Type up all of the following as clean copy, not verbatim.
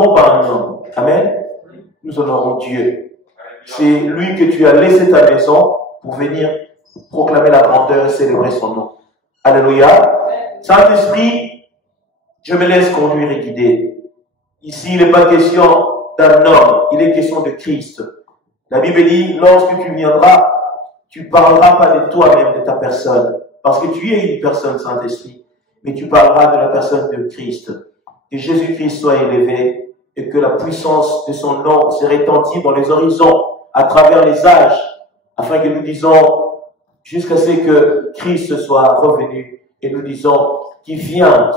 non par un homme. Amen. Nous honorons Dieu. C'est lui que tu as laissé ta maison pour venir proclamer la grandeur et célébrer son nom. Alléluia. Saint-Esprit, je me laisse conduire et guider. Ici, il n'est pas question d'un homme, il est question de Christ. La Bible dit, lorsque tu viendras, tu ne parleras pas de toi-même, de ta personne, parce que tu es une personne, Saint-Esprit, mais tu parleras de la personne de Christ. Que Jésus-Christ soit élevé et que la puissance de son nom se rétendisse dans les horizons, à travers les âges, afin que nous disons, jusqu'à ce que Christ soit revenu, et nous disons, qui vient,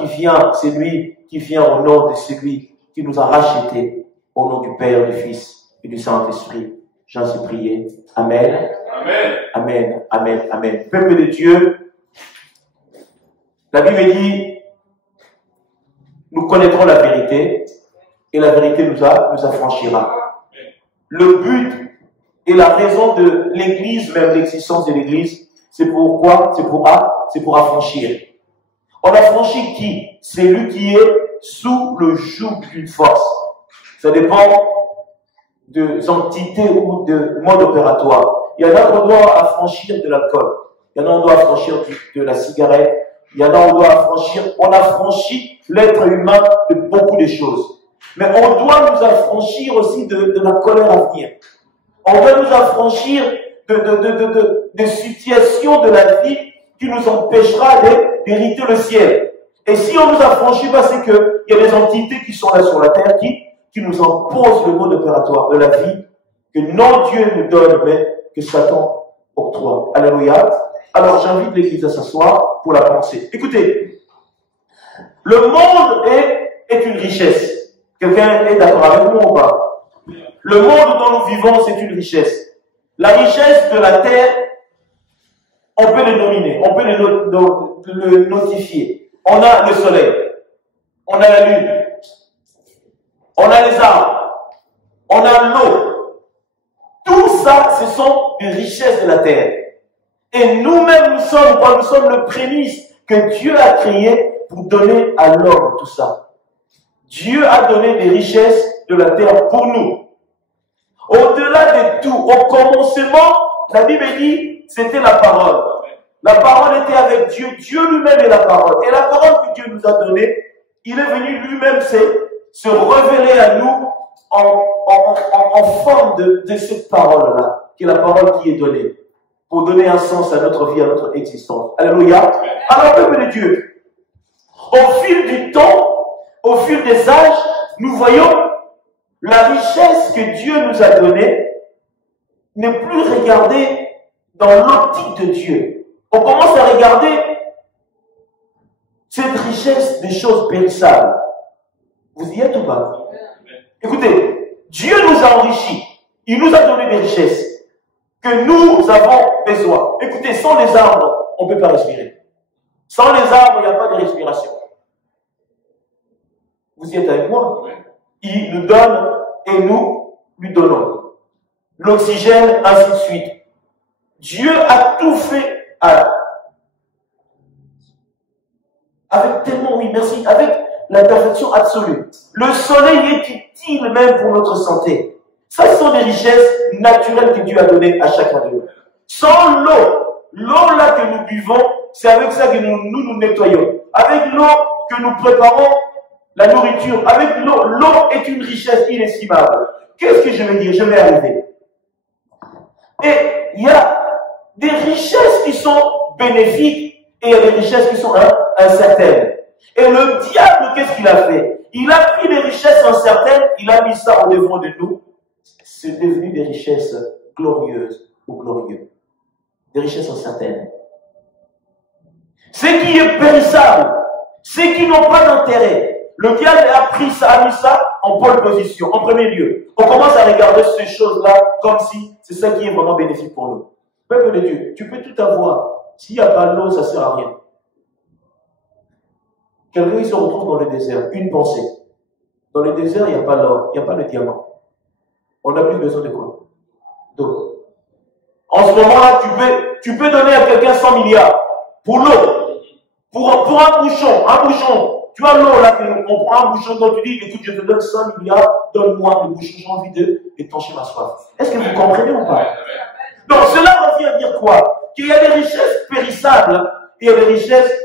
c'est lui qui vient au nom de celui qui nous a rachetés, au nom du Père, du Fils et du Saint-Esprit. J'en suis prié. Amen. Amen. Amen. Amen. Amen. Peuple de Dieu, la Bible dit, nous connaîtrons la vérité, et la vérité nous affranchira. Le but et la raison de l'Église, même l'existence de l'Église, c'est pourquoi? C'est pour affranchir. On affranchit qui? C'est lui qui est sous le joug d'une force. Ça dépend des entités ou de mode opératoire. Il y en a qu'on doit affranchir de l'alcool. Il y en a qu'on doit affranchir de la cigarette. Il y en a qu'on doit affranchir. On affranchit l'être humain de beaucoup de choses. Mais on doit nous affranchir aussi de la colère à venir. On doit nous affranchir de situations de la vie qui nous empêchera d'hériter le ciel. Et si on nous affranchit, c'est qu'il y a des entités qui sont là sur la terre qui nous imposent le mode opératoire de la vie que non Dieu nous donne, mais que Satan octroie. Alléluia. Alors j'invite l'Église à s'asseoir pour la pensée. Écoutez, le monde est une richesse. Quelqu'un est d'accord avec moi ou pas? Le monde dont nous vivons, c'est une richesse. La richesse de la terre, on peut le nominer, on peut le notifier. On a le soleil, on a la lune, on a les arbres, on a l'eau. Tout ça, ce sont des richesses de la terre. Et nous-mêmes, nous sommes le prémisse que Dieu a créé pour donner à l'homme tout ça. Dieu a donné des richesses de la terre pour nous. Au-delà de tout, au commencement, la Bible dit, c'était la parole. La parole était avec Dieu. Dieu lui-même est la parole. Et la parole que Dieu nous a donnée, il est venu lui-même se révéler à nous en forme de cette parole-là, qui est la parole qui est donnée, pour donner un sens à notre vie, à notre existence. Alléluia. Alors, peuple de Dieu, au fil du temps, au fil des âges, nous voyons la richesse que Dieu nous a donnée n'est plus regardée dans l'optique de Dieu. On commence à regarder cette richesse des choses périssables. Vous y êtes ou pas? Écoutez, Dieu nous a enrichis. Il nous a donné des richesses que nous avons besoin. Écoutez, sans les arbres, on ne peut pas respirer. Sans les arbres, il n'y a pas de respiration. Vous y êtes avec moi? Il nous donne et nous lui donnons. L'oxygène, ainsi de suite. Dieu a tout fait avec tellement, oui, merci, avec la perfection absolue. Le soleil est utile même pour notre santé. Ça, ce sont des richesses naturelles que Dieu a données à chacun de nous. Sans l'eau là que nous buvons, c'est avec ça que nous nettoyons. Avec l'eau que nous préparons la nourriture, avec l'eau est une richesse inestimable. Qu'est-ce que je vais dire? Je vais arriver. Et il y a des richesses qui sont bénéfiques et il y a des richesses qui sont incertaines. Et le diable, qu'est-ce qu'il a fait? Il a pris des richesses incertaines, il a mis ça au devant de nous. C'est devenu des richesses glorieuses ou glorieux. Des richesses incertaines. Ce qui est périssable, ce qui n'ont pas d'intérêt. Le diable a mis ça en pole position, en premier lieu. On commence à regarder ces choses-là comme si c'est ça qui est vraiment bénéfique pour nous. Peuple de Dieu, tu peux tout avoir. S'il n'y a pas l'eau, ça ne sert à rien. Quelqu'un il se retrouve dans le désert, une pensée. Dans le désert, il n'y a pas l'or, il n'y a pas le diamant. On n'a plus besoin de quoi? D'eau. En ce moment-là, tu peux donner à quelqu'un 100 milliards pour l'eau, pour un bouchon. Tu vois l'eau là, on prend un bouchon d'eau, tu dis, écoute, je te donne 100 milliards, donne-moi le bouchon, j'ai envie d'étancher ma soif. Est-ce que vous comprenez ou pas? Donc cela revient à dire quoi? Qu'il y a des richesses périssables, il y a des richesses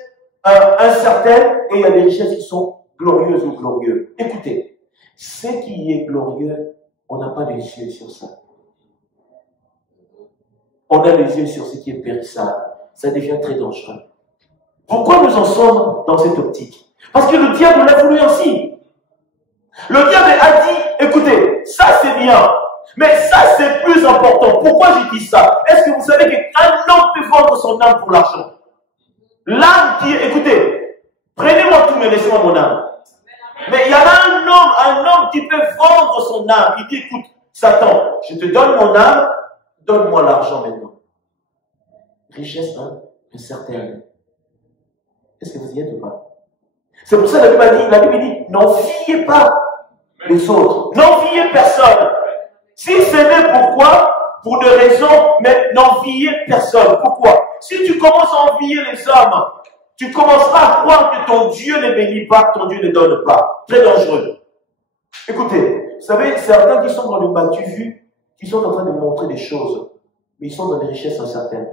incertaines, et il y a des richesses qui sont glorieuses ou glorieuses. Écoutez, ce qui est glorieux, on n'a pas les yeux sur ça. On a les yeux sur ce qui est périssable. Ça devient très dangereux. Pourquoi nous en sommes dans cette optique? Parce que le diable l'a voulu ainsi. Le diable a dit, écoutez, ça c'est bien, mais ça c'est plus important. Pourquoi j'ai dit ça? Est-ce que vous savez qu'un homme peut vendre son âme pour l'argent? L'âme qui est, écoutez, prenez-moi tout, mais laissez-moi mon âme. Mais il y en a un homme qui peut vendre son âme. Il dit, écoute, Satan, je te donne mon âme, donne-moi l'argent maintenant. Richesse incertaine. Est-ce que vous y êtes ou pas? C'est pour ça que la Bible dit, n'enviez pas les autres. N'enviez personne. Si ce n'est pourquoi, pour des raisons, mais n'enviez personne. Pourquoi? Si tu commences à envier les hommes, tu commenceras à croire que ton Dieu ne bénit pas, que ton Dieu ne donne pas. Très dangereux. Écoutez, vous savez, certains qui sont dans le bas, tu vu, qui sont en train de montrer des choses, mais ils sont dans des richesses incertaines.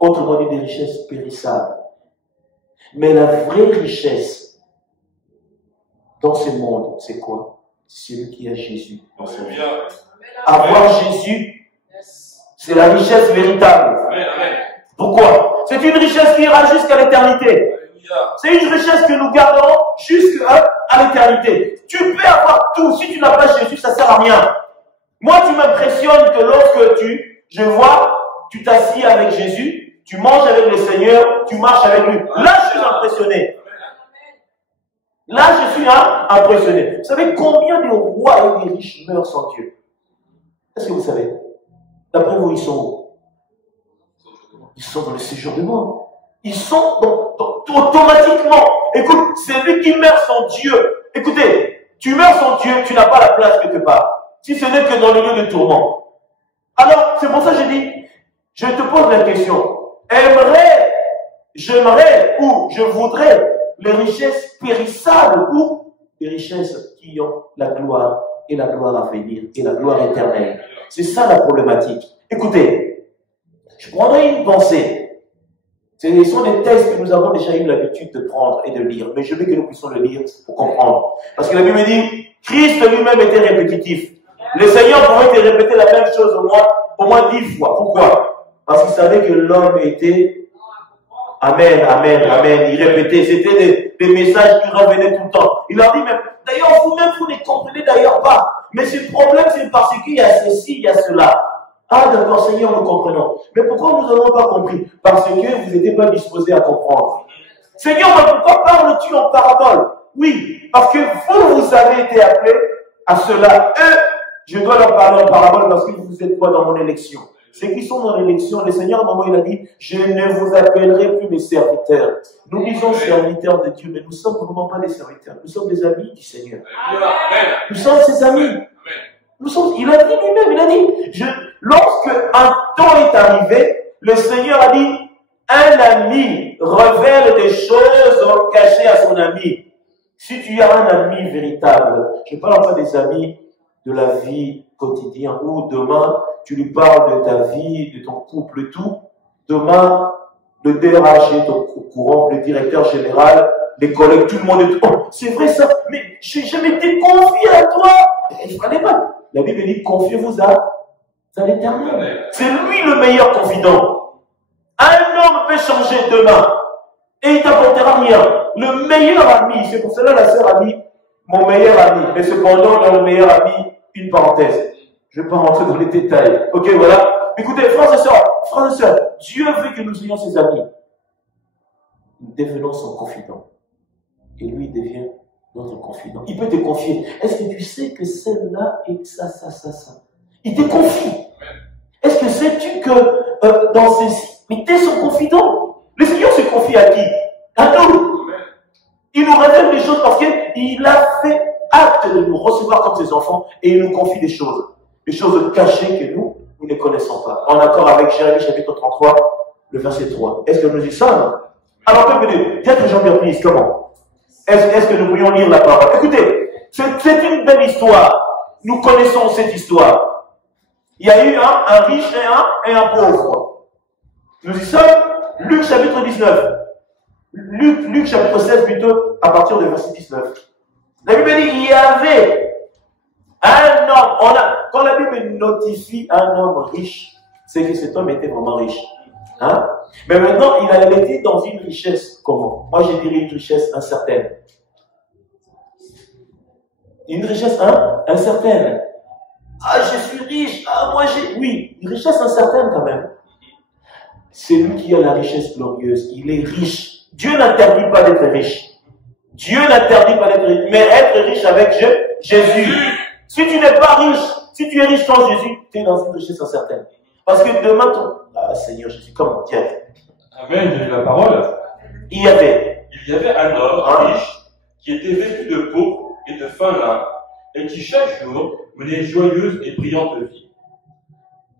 Autrement dit, des richesses périssables. Mais la vraie richesse dans ce monde, c'est quoi? C'est celui qui a Jésus dans sa vie. Avoir Jésus, c'est la richesse véritable. Pourquoi? C'est une richesse qui ira jusqu'à l'éternité. C'est une richesse que nous garderons jusqu'à l'éternité. Tu peux avoir tout. Si tu n'as pas Jésus, ça ne sert à rien. Moi, tu m'impressionnes que lorsque je vois, tu t'assis avec Jésus, tu manges avec le Seigneur, tu marches avec lui. Là, je suis impressionné. Là, je suis impressionné. Vous savez combien de rois et de riches meurent sans Dieu? Est-ce que vous savez? D'après vous, ils sont où? Ils sont dans le séjour de mort. Ils sont automatiquement. Écoute, c'est lui qui meurt sans Dieu. Écoutez, tu meurs sans Dieu, tu n'as pas la place quelque part. Si ce n'est que dans le lieu de tourment. Alors, c'est pour ça que je dis, je te pose la question. J'aimerais ou je voudrais les richesses périssables ou les richesses qui ont la gloire et la gloire à venir et la gloire éternelle. C'est ça la problématique. Écoutez, je prendrai une pensée. Ce sont des textes que nous avons déjà eu l'habitude de prendre et de lire, mais je veux que nous puissions le lire pour comprendre. Parce que la Bible dit, Christ lui-même était répétitif. Le Seigneur pouvait te répéter la même chose au moins 10 fois. Pourquoi? Parce qu'il savait que l'homme était Amen, amen, amen. Il répétait, c'était des messages qui revenaient tout le temps. Il leur dit même, d'ailleurs, vous-même, vous ne comprenez d'ailleurs pas. Mais ce problème, c'est parce qu'il y a ceci, il y a cela. Ah, d'accord, Seigneur, nous comprenons. Mais pourquoi nous n'avons pas compris? Parce que vous n'étiez pas disposés à comprendre. Seigneur, mais pourquoi parles-tu en parabole? Oui, parce que vous avez été appelés à cela. Eux, je dois leur parler en parabole parce que vous êtes pas dans mon élection. Ceux qui sont dans l'élection, le Seigneur, à un moment, il a dit, je ne vous appellerai plus mes serviteurs. Nous disons serviteurs de Dieu, mais nous ne sommes vraiment pas des serviteurs. Nous sommes des amis du Seigneur. Nous sommes ses amis. Il a dit lui-même, il a dit, lorsque un temps est arrivé, le Seigneur a dit, un ami révèle des choses cachées à son ami. Si tu as un ami véritable, je parle pas des amis de la vie quotidienne, où demain, tu lui parles de ta vie, de ton couple et tout. Demain, le DRH est au courant, le directeur général, les collègues, tout le monde est... Oh, c'est vrai ça, mais je m'étais confié à toi. Il fallait pas. La Bible dit, confiez-vous à l'Éternel. C'est lui le meilleur confident. Un homme peut changer demain et il t'apportera rien. Le meilleur ami, c'est pour cela la sœur a dit, mon meilleur ami. Mais cependant, dans le meilleur ami, une parenthèse. Je ne vais pas rentrer dans les détails. Ok, voilà. Écoutez, frères et sœurs, Dieu veut que nous ayons ses amis. Nous devenons son confident. Et lui devient notre confident. Il peut te confier. Est-ce que tu sais que celle-là et ça. Il te confie. Est-ce que sais-tu que dans ceci, mais tu es son confident. Le Seigneur se confie à qui? À nous. Il nous révèle des choses parce qu'il a fait acte de nous recevoir comme ses enfants et il nous confie des choses cachées que nous ne connaissons pas. En accord avec Jérémie chapitre 33, le verset 3. Est-ce que nous y sommes? Alors, peuple de Dieu, dis à tes gens bien prise, comment? Est-ce que nous pourrions lire la parole? Écoutez, c'est une belle histoire. Nous connaissons cette histoire. Il y a eu un riche et un pauvre. Nous y sommes. Luc chapitre 19. Luc chapitre 16 plutôt, à partir du verset 19. La Bible dit, il y avait un homme. Quand la Bible notifie un homme riche, c'est que cet homme était vraiment riche. Hein? Mais maintenant, il était dans une richesse, comment? Moi, je dirais une richesse incertaine. Une richesse incertaine. Ah, je suis riche. Ah, moi, oui, une richesse incertaine quand même. C'est lui qui a la richesse glorieuse. Il est riche. Dieu n'interdit pas d'être riche. Dieu n'interdit pas d'être riche. Mais être riche avec Jésus. Si tu n'es pas riche, si tu es riche sans Jésus, tu es dans une richesse incertaine. Parce que demain, ah, Seigneur Jésus, comment dire? Amen, il y a la parole. Il y avait un homme riche qui était vêtu de pourpre et de fin lin et qui chaque jour menait une joyeuse et brillante vie.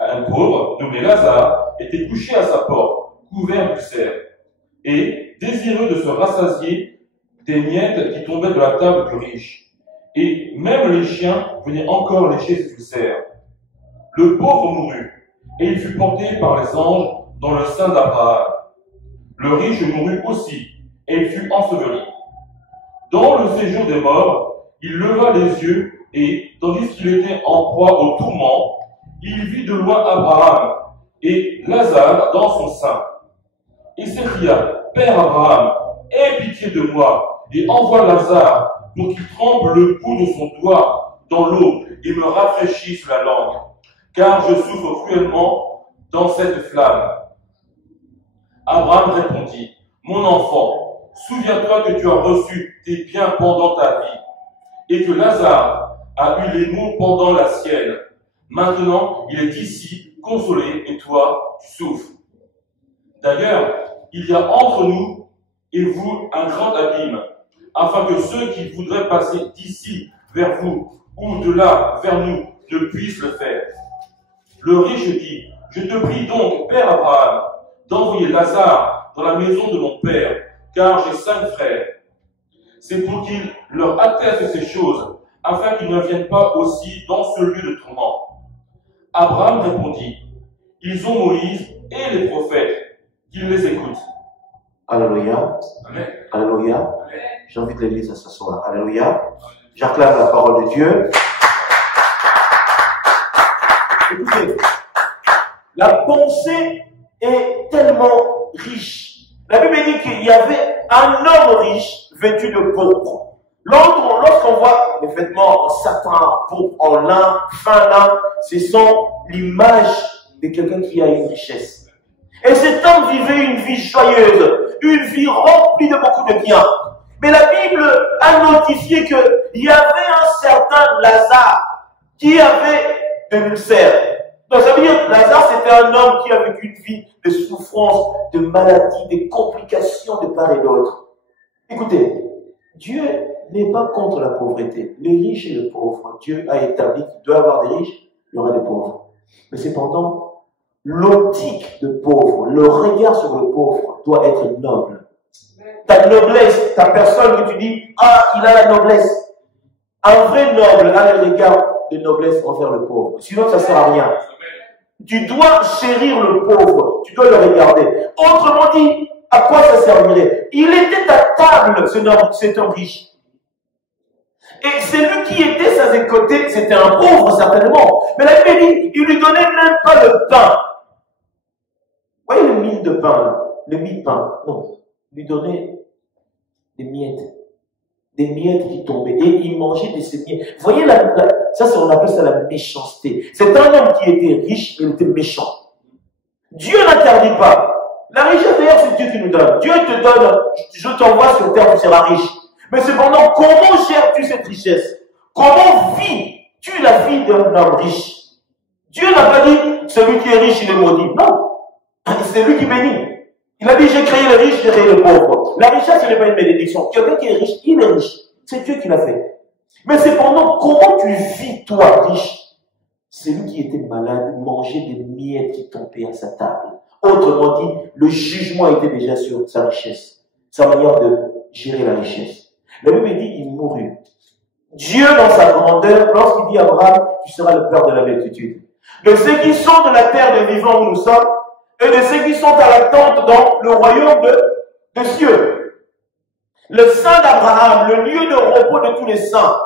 Un pauvre, nommé Lazare, était couché à sa porte, couvert d'ulcères, et désireux de se rassasier des miettes qui tombaient de la table du riche. Et même les chiens venaient encore lécher ses ulcères. Le pauvre mourut, et il fut porté par les anges dans le sein d'Abraham. Le riche mourut aussi, et il fut enseveli. Dans le séjour des morts, il leva les yeux, et, tandis qu'il était en proie au tourment, il vit de loin Abraham et Lazare dans son sein. Il s'écria, « Père Abraham, aie pitié de moi, et envoie Lazare pour qu'il trempe le bout de son doigt dans l'eau et me rafraîchisse la langue, car je souffre cruellement dans cette flamme. » Abraham répondit, « Mon enfant, souviens-toi que tu as reçu tes biens pendant ta vie, et que Lazare a eu les maux pendant la sienne. Maintenant, il est ici, consolé, et toi, tu souffres. D'ailleurs, il y a entre nous et vous un grand abîme, afin que ceux qui voudraient passer d'ici vers vous, ou de là vers nous, ne puissent le faire. » Le riche dit, « Je te prie donc, Père Abraham, d'envoyer Lazare dans la maison de mon père, car j'ai 5 frères. C'est pour qu'il leur atteste ces choses, afin qu'ils ne viennent pas aussi dans ce lieu de tourment. » Abraham répondit, « Ils ont Moïse et les prophètes, qu'ils les écoutent. » Alléluia. Amen. Alléluia. Amen. J'invite l'église à s'asseoir. Alléluia. J'acclame la parole de Dieu. Écoutez, la pensée est tellement riche. La Bible dit qu'il y avait un homme riche vêtu de pourpre. Lorsqu'on voit les vêtements en satin, pourpre, en lin, fin lin, ce sont l'image de quelqu'un qui a une richesse. Et cet homme vivait une vie joyeuse, une vie remplie de beaucoup de biens. Mais la Bible a notifié qu'il y avait un certain Lazare qui avait de l'ulcère. Donc ça veut dire que Lazare, c'était un homme qui avait une vie de souffrance, de maladie, de complications de part et d'autre. Écoutez, Dieu n'est pas contre la pauvreté. Les riches et les pauvres, Dieu a établi qu'il doit y avoir des riches, il y aura des pauvres. Mais cependant, l'optique de pauvre, le regard sur le pauvre doit être noble. Ta noblesse, ta personne que tu dis, ah, il a la noblesse. Un vrai noble a le regard de noblesse envers le pauvre. Sinon, ça ne sert à rien. Tu dois chérir le pauvre, tu dois le regarder. Autrement dit, à quoi ça servirait? Il était à table, cet homme riche. Et celui qui était à ses côtés, c'était un pauvre certainement. Mais la Bible dit, il lui donnait même pas le pain. Vous voyez le mille de pain, là? Le mille pain. Non. Il lui donnait des miettes. Des miettes qui tombaient. Et il mangeait de ces miettes. Vous voyez, ça, on appelle ça la méchanceté. C'est un homme qui était riche, il était méchant. Dieu n'interdit pas. La richesse, d'ailleurs, c'est Dieu qui nous donne. Dieu te donne, je t'envoie sur terre, tu seras riche. Mais cependant, comment gères-tu cette richesse? Comment vis-tu la vie d'un homme riche? Dieu n'a pas dit, celui qui est riche, il est maudit. Non. C'est lui qui bénit. Il a dit, j'ai créé les riches, j'ai créé les pauvres. La richesse, ce n'est pas une bénédiction. Quelqu'un qui est riche, il est riche. C'est Dieu qui l'a fait. Mais cependant, comment tu vis, toi, riche? Celui qui était malade mangeait des miettes qui tombaient à sa table. Autrement dit, le jugement était déjà sur sa richesse, sa manière de gérer la richesse. La Bible dit, il mourut. Dieu, dans sa grandeur, lorsqu'il dit à Abraham, tu seras le père de la multitude. De ceux qui sont de la terre des vivants où nous sommes, et de ceux qui sont à l'attente dans le royaume de cieux. Le sein d'Abraham, le lieu de repos de tous les saints.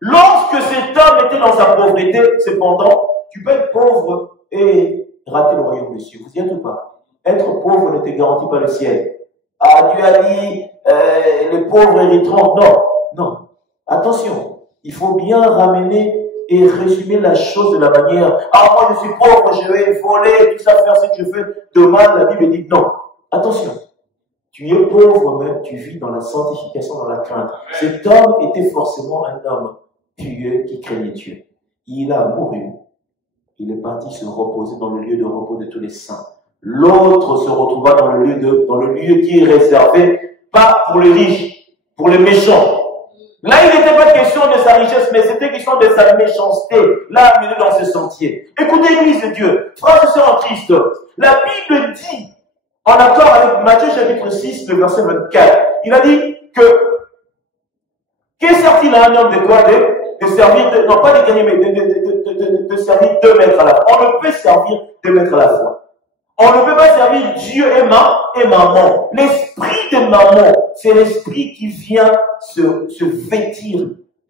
Lorsque cet homme était dans sa pauvreté, cependant, tu peux être pauvre et rater le royaume des cieux. Vous y êtes ou pas? Être pauvre ne te garantit pas le ciel. Ah, Dieu a dit, les pauvres hériteront. Non, non. Attention, il faut bien ramener et résumer la chose de la manière. Ah, moi je suis pauvre, je vais voler, tout ça, faire ce que je veux. Demain, la Bible dit non. Attention, tu es pauvre, mais tu vis dans la sanctification, dans la crainte. Cet homme était forcément un homme pieux qui craignait Dieu. Il a mouru. Il est parti se reposer dans le lieu de repos de tous les saints. L'autre se retrouva dans le lieu qui est réservé, pas pour les riches, pour les méchants. Là, il n'était pas question de sa richesse, mais c'était question de sa méchanceté, là, amené dans ce sentier. Écoutez, Église de Dieu, frères et sœurs en Christ, la Bible dit, en accord avec Matthieu chapitre 6, le verset 24, il a dit qu'est sert-il à un homme de quoi? De servir, non pas de gagner, mais de servir 2 maîtres à la fois. On ne peut servir 2 maîtres à la fois. On ne peut pas servir Dieu et maman. L'esprit de maman, c'est l'esprit qui vient se vêtir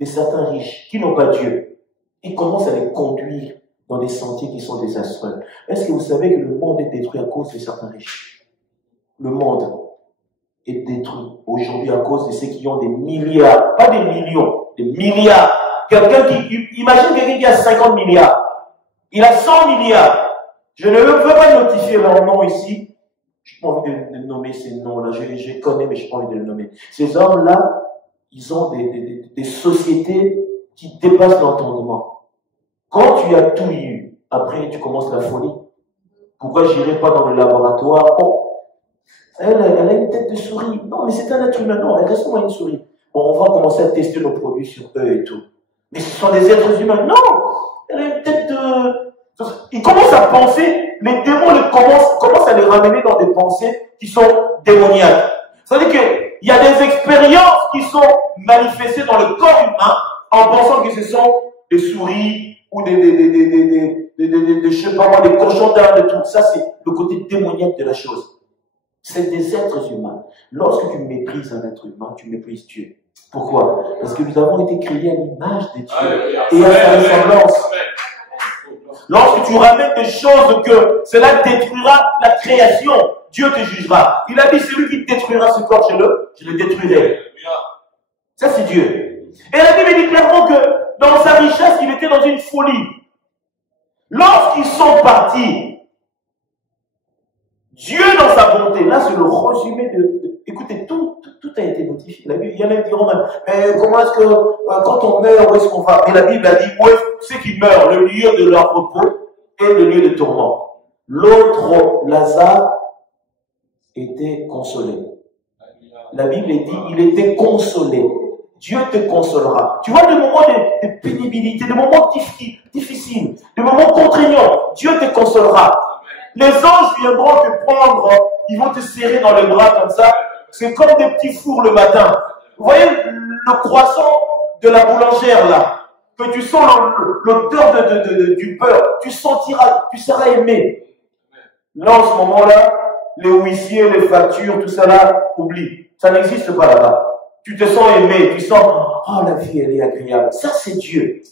de certains riches qui n'ont pas Dieu. Il commence à les conduire dans des sentiers qui sont désastreux. Est-ce que vous savez que le monde est détruit à cause de certains riches? Le monde est détruit aujourd'hui à cause de ceux qui ont des milliards, pas des millions, des milliards. Imagine quelqu'un qui a 50 milliards. Il a 100 milliards. Je ne veux pas notifier leur nom ici. Je n'ai pas envie de nommer ces noms-là. Je connais, mais je n'ai pas envie de les nommer. Ces hommes-là, ils ont des sociétés qui dépassent l'entendement. Quand tu as tout eu, après tu commences la folie. Pourquoi j'irai pas dans le laboratoire? Oh, elle a une tête de souris. Non, mais c'est un être humain. Non, reste-moi une souris. Bon, on va commencer à tester nos produits sur eux et tout. Mais ce sont des êtres humains. Non, elle a une tête de... Ils commencent à penser, les démons commencent à les ramener dans des pensées qui sont démoniaques. C'est-à-dire qu'il y a des expériences qui sont manifestées dans le corps humain en pensant que ce sont des souris ou je sais pas moi, des cochons d'Inde et tout. Ça, c'est le côté démoniaque de la chose. C'est des êtres humains. Lorsque tu méprises un être humain, tu méprises Dieu. Pourquoi? Parce que nous avons été créés à l'image de Dieu et à sa ressemblance. Lorsque tu ramènes des choses que cela détruira la création, Dieu te jugera. Il a dit, celui qui détruira ce corps, je le détruirai. Ça, c'est Dieu. Et la Bible dit clairement que dans sa richesse, il était dans une folie. Lorsqu'ils sont partis, Dieu dans sa bonté, là c'est le résumé écoutez, tout a été notifié. Il y en a qui diront même, mais comment est-ce que, quand on meurt, où est-ce qu'on va? Et la Bible a dit, où est-ce ceux qui meurent, le lieu de leur repos et le lieu de tourment. L'autre, Lazare, était consolé. La Bible dit, il était consolé. Dieu te consolera. Tu vois, des moments de pénibilité, des moments difficiles, des moments contraignants, Dieu te consolera. Les anges viendront te prendre, ils vont te serrer dans les bras comme ça. C'est comme des petits fours le matin. Vous voyez le croissant de la boulangère là, que tu sens l'odeur du beurre, tu sentiras, tu seras aimé. Là, en ce moment-là, les huissiers, les factures, tout ça là, oublie. Ça n'existe pas là-bas. Tu te sens aimé, tu sens, oh la vie elle est agréable. Ça c'est Dieu.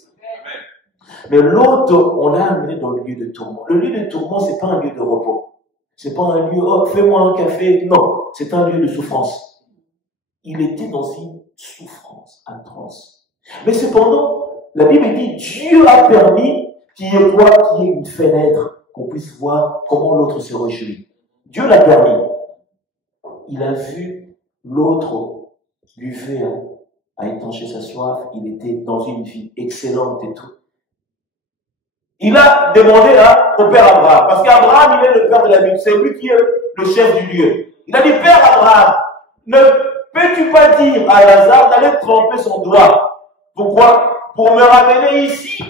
Mais l'autre, on l'a amené dans le lieu de tourment. Le lieu de tourment, c'est pas un lieu de repos. C'est pas un lieu, oh, fais-moi un café. Non, c'est un lieu de souffrance. Il était dans une souffrance atroce. Mais cependant, la Bible dit, Dieu a permis qu'il y ait quoi? Qu'il y ait une fenêtre, qu'on puisse voir comment l'autre se réjouit. Dieu l'a permis. Il a vu l'autre buvait à étancher sa soif. Il était dans une vie excellente et tout. Il a demandé au père Abraham, parce qu'Abraham, il est le père de la Bible, c'est lui qui est le chef du lieu. Il a dit, père Abraham, ne peux-tu pas dire à Lazare d'aller tremper son doigt? Pourquoi? Pour me ramener ici.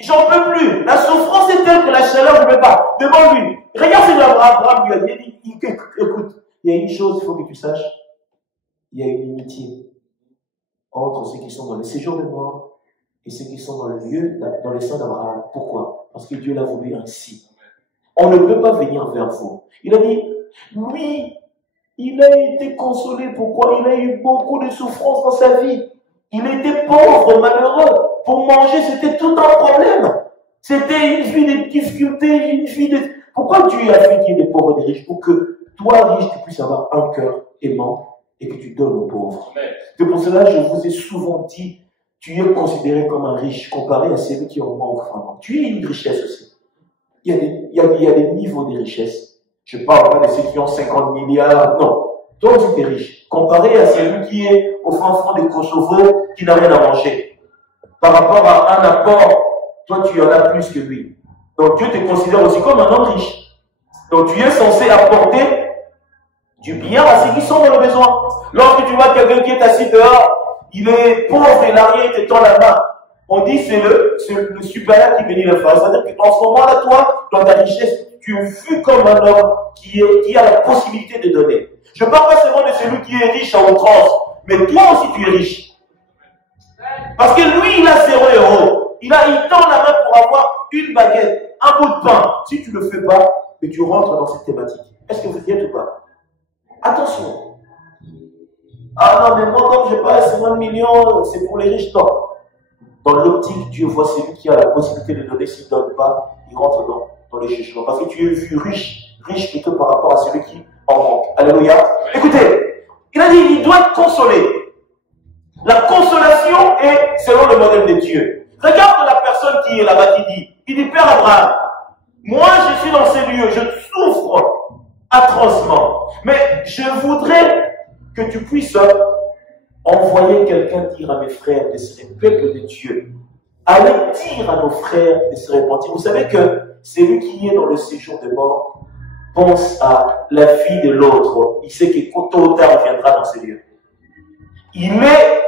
J'en peux plus. La souffrance est telle que la chaleur ne peut pas. Demande-lui. Regarde ce que Abraham lui a dit. Il dit, écoute, il y a une chose, il faut que tu saches. Il y a une inimitié entre ceux qui sont dans le séjour de mort et ceux qui sont dans le lieu, dans les seins d'Abraham. Pourquoi? Parce que Dieu l'a voulu ainsi. On ne peut pas venir vers vous. Il a dit, lui, il a été consolé. Pourquoi? Il a eu beaucoup de souffrances dans sa vie. Il était pauvre, malheureux. Pour manger, c'était tout un problème. C'était une vie de difficultés, une vie de... Pourquoi Dieu a fait qu'il y ait des pauvres et des riches? Pour que toi, riche, tu puisses avoir un cœur aimant et que tu donnes aux pauvres. C'est pour cela que je vous ai souvent dit, tu es considéré comme un riche comparé à celui qui en manque vraiment. Tu es une richesse aussi. Il y a des niveaux de richesse. Je ne parle pas de ceux qui ont 50 milliards, non. Toi aussi, tu es riche. Comparé à celui qui est au fin fond des Kosovo, qui n'a rien à manger. Par rapport à un apport, toi, tu en as plus que lui. Donc, Dieu te considère aussi comme un homme riche. Donc, tu es censé apporter du bien à ceux qui sont dans le besoin. Lorsque tu vois quelqu'un qui est assis dehors, il est pauvre et il n'a rien, il te tend la main. On dit c'est le supérieur qui bénit le frère. C'est-à-dire qu'en ce moment-là, toi, dans ta richesse, tu es vu comme un homme qui a la possibilité de donner. Je ne parle pas seulement de celui qui est riche à outrance, mais toi aussi tu es riche. Parce que lui, il a 0 euros. Il tend la main pour avoir une baguette, un bout de pain. Si tu ne le fais pas, mais tu rentres dans cette thématique. Est-ce que vous y êtes ou pas? Attention. Ah non, mais moi, comme je n'ai pas 50 millions, c'est pour les riches. Non. Dans l'optique, Dieu voit celui qui a la possibilité de donner. S'il ne donne pas, il rentre dans les jugements. Parce que tu es vu riche plutôt par rapport à celui qui en manque. Alléluia. Écoutez, il a dit, il doit être consolé. La consolation est selon le modèle de Dieu. Regarde la personne qui est là-bas il dit, Père Abraham, moi je suis dans ces lieux, je souffre atrocement, mais je voudrais que tu puisses envoyer quelqu'un dire à mes frères de ce peuple de Dieu. Allez dire à nos frères de se repentir. Vous savez que celui qui est dans le séjour de mort pense à la vie de l'autre. Il sait que tôt ou tard, il viendra dans ces lieux. Il est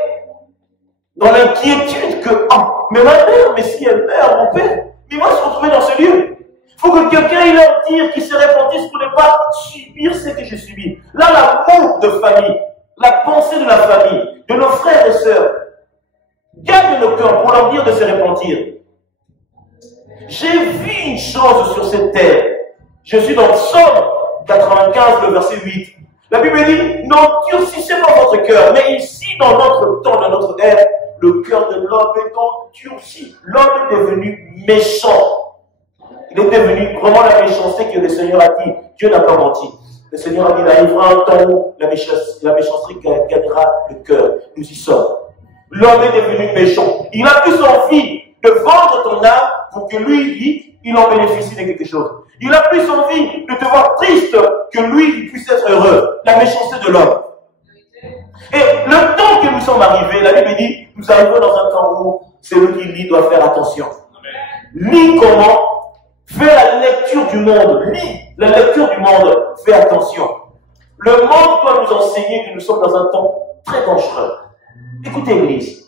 dans l'inquiétude que, mais ma mère, mais si elle meurt, mon père, il va se retrouver dans ce lieu. Il faut que quelqu'un leur dise qu'ils se repentissent pour ne pas subir ce que j'ai subi. Là, l'amour de famille, la pensée de la famille, de nos frères et sœurs, gagne nos cœurs pour leur dire de se repentir. J'ai vu une chose sur cette terre. Je suis dans Psaume 95, le verset 8. La Bible dit, n'endurcissez pas votre cœur. Mais ici, dans notre temps, dans notre ère, le cœur de l'homme est endurci. L'homme est devenu méchant. Il est devenu vraiment la méchanceté que le Seigneur a dit. Dieu n'a pas menti. Le Seigneur a dit, il arrivera un temps où la méchanceté gagnera le cœur. Nous y sommes. L'homme est devenu méchant. Il a plus envie de vendre ton âme pour que lui, il en bénéficie de quelque chose. Il a plus envie de te voir triste que lui, il puisse être heureux. La méchanceté de l'homme. Et le temps que nous sommes arrivés, la Bible dit, nous arrivons dans un temps où celui qui lit doit faire attention. Lis comment? Fais la lecture du monde. Lis la lecture du monde. Fais attention. Le monde doit nous enseigner que nous sommes dans un temps très dangereux. Écoutez, Église.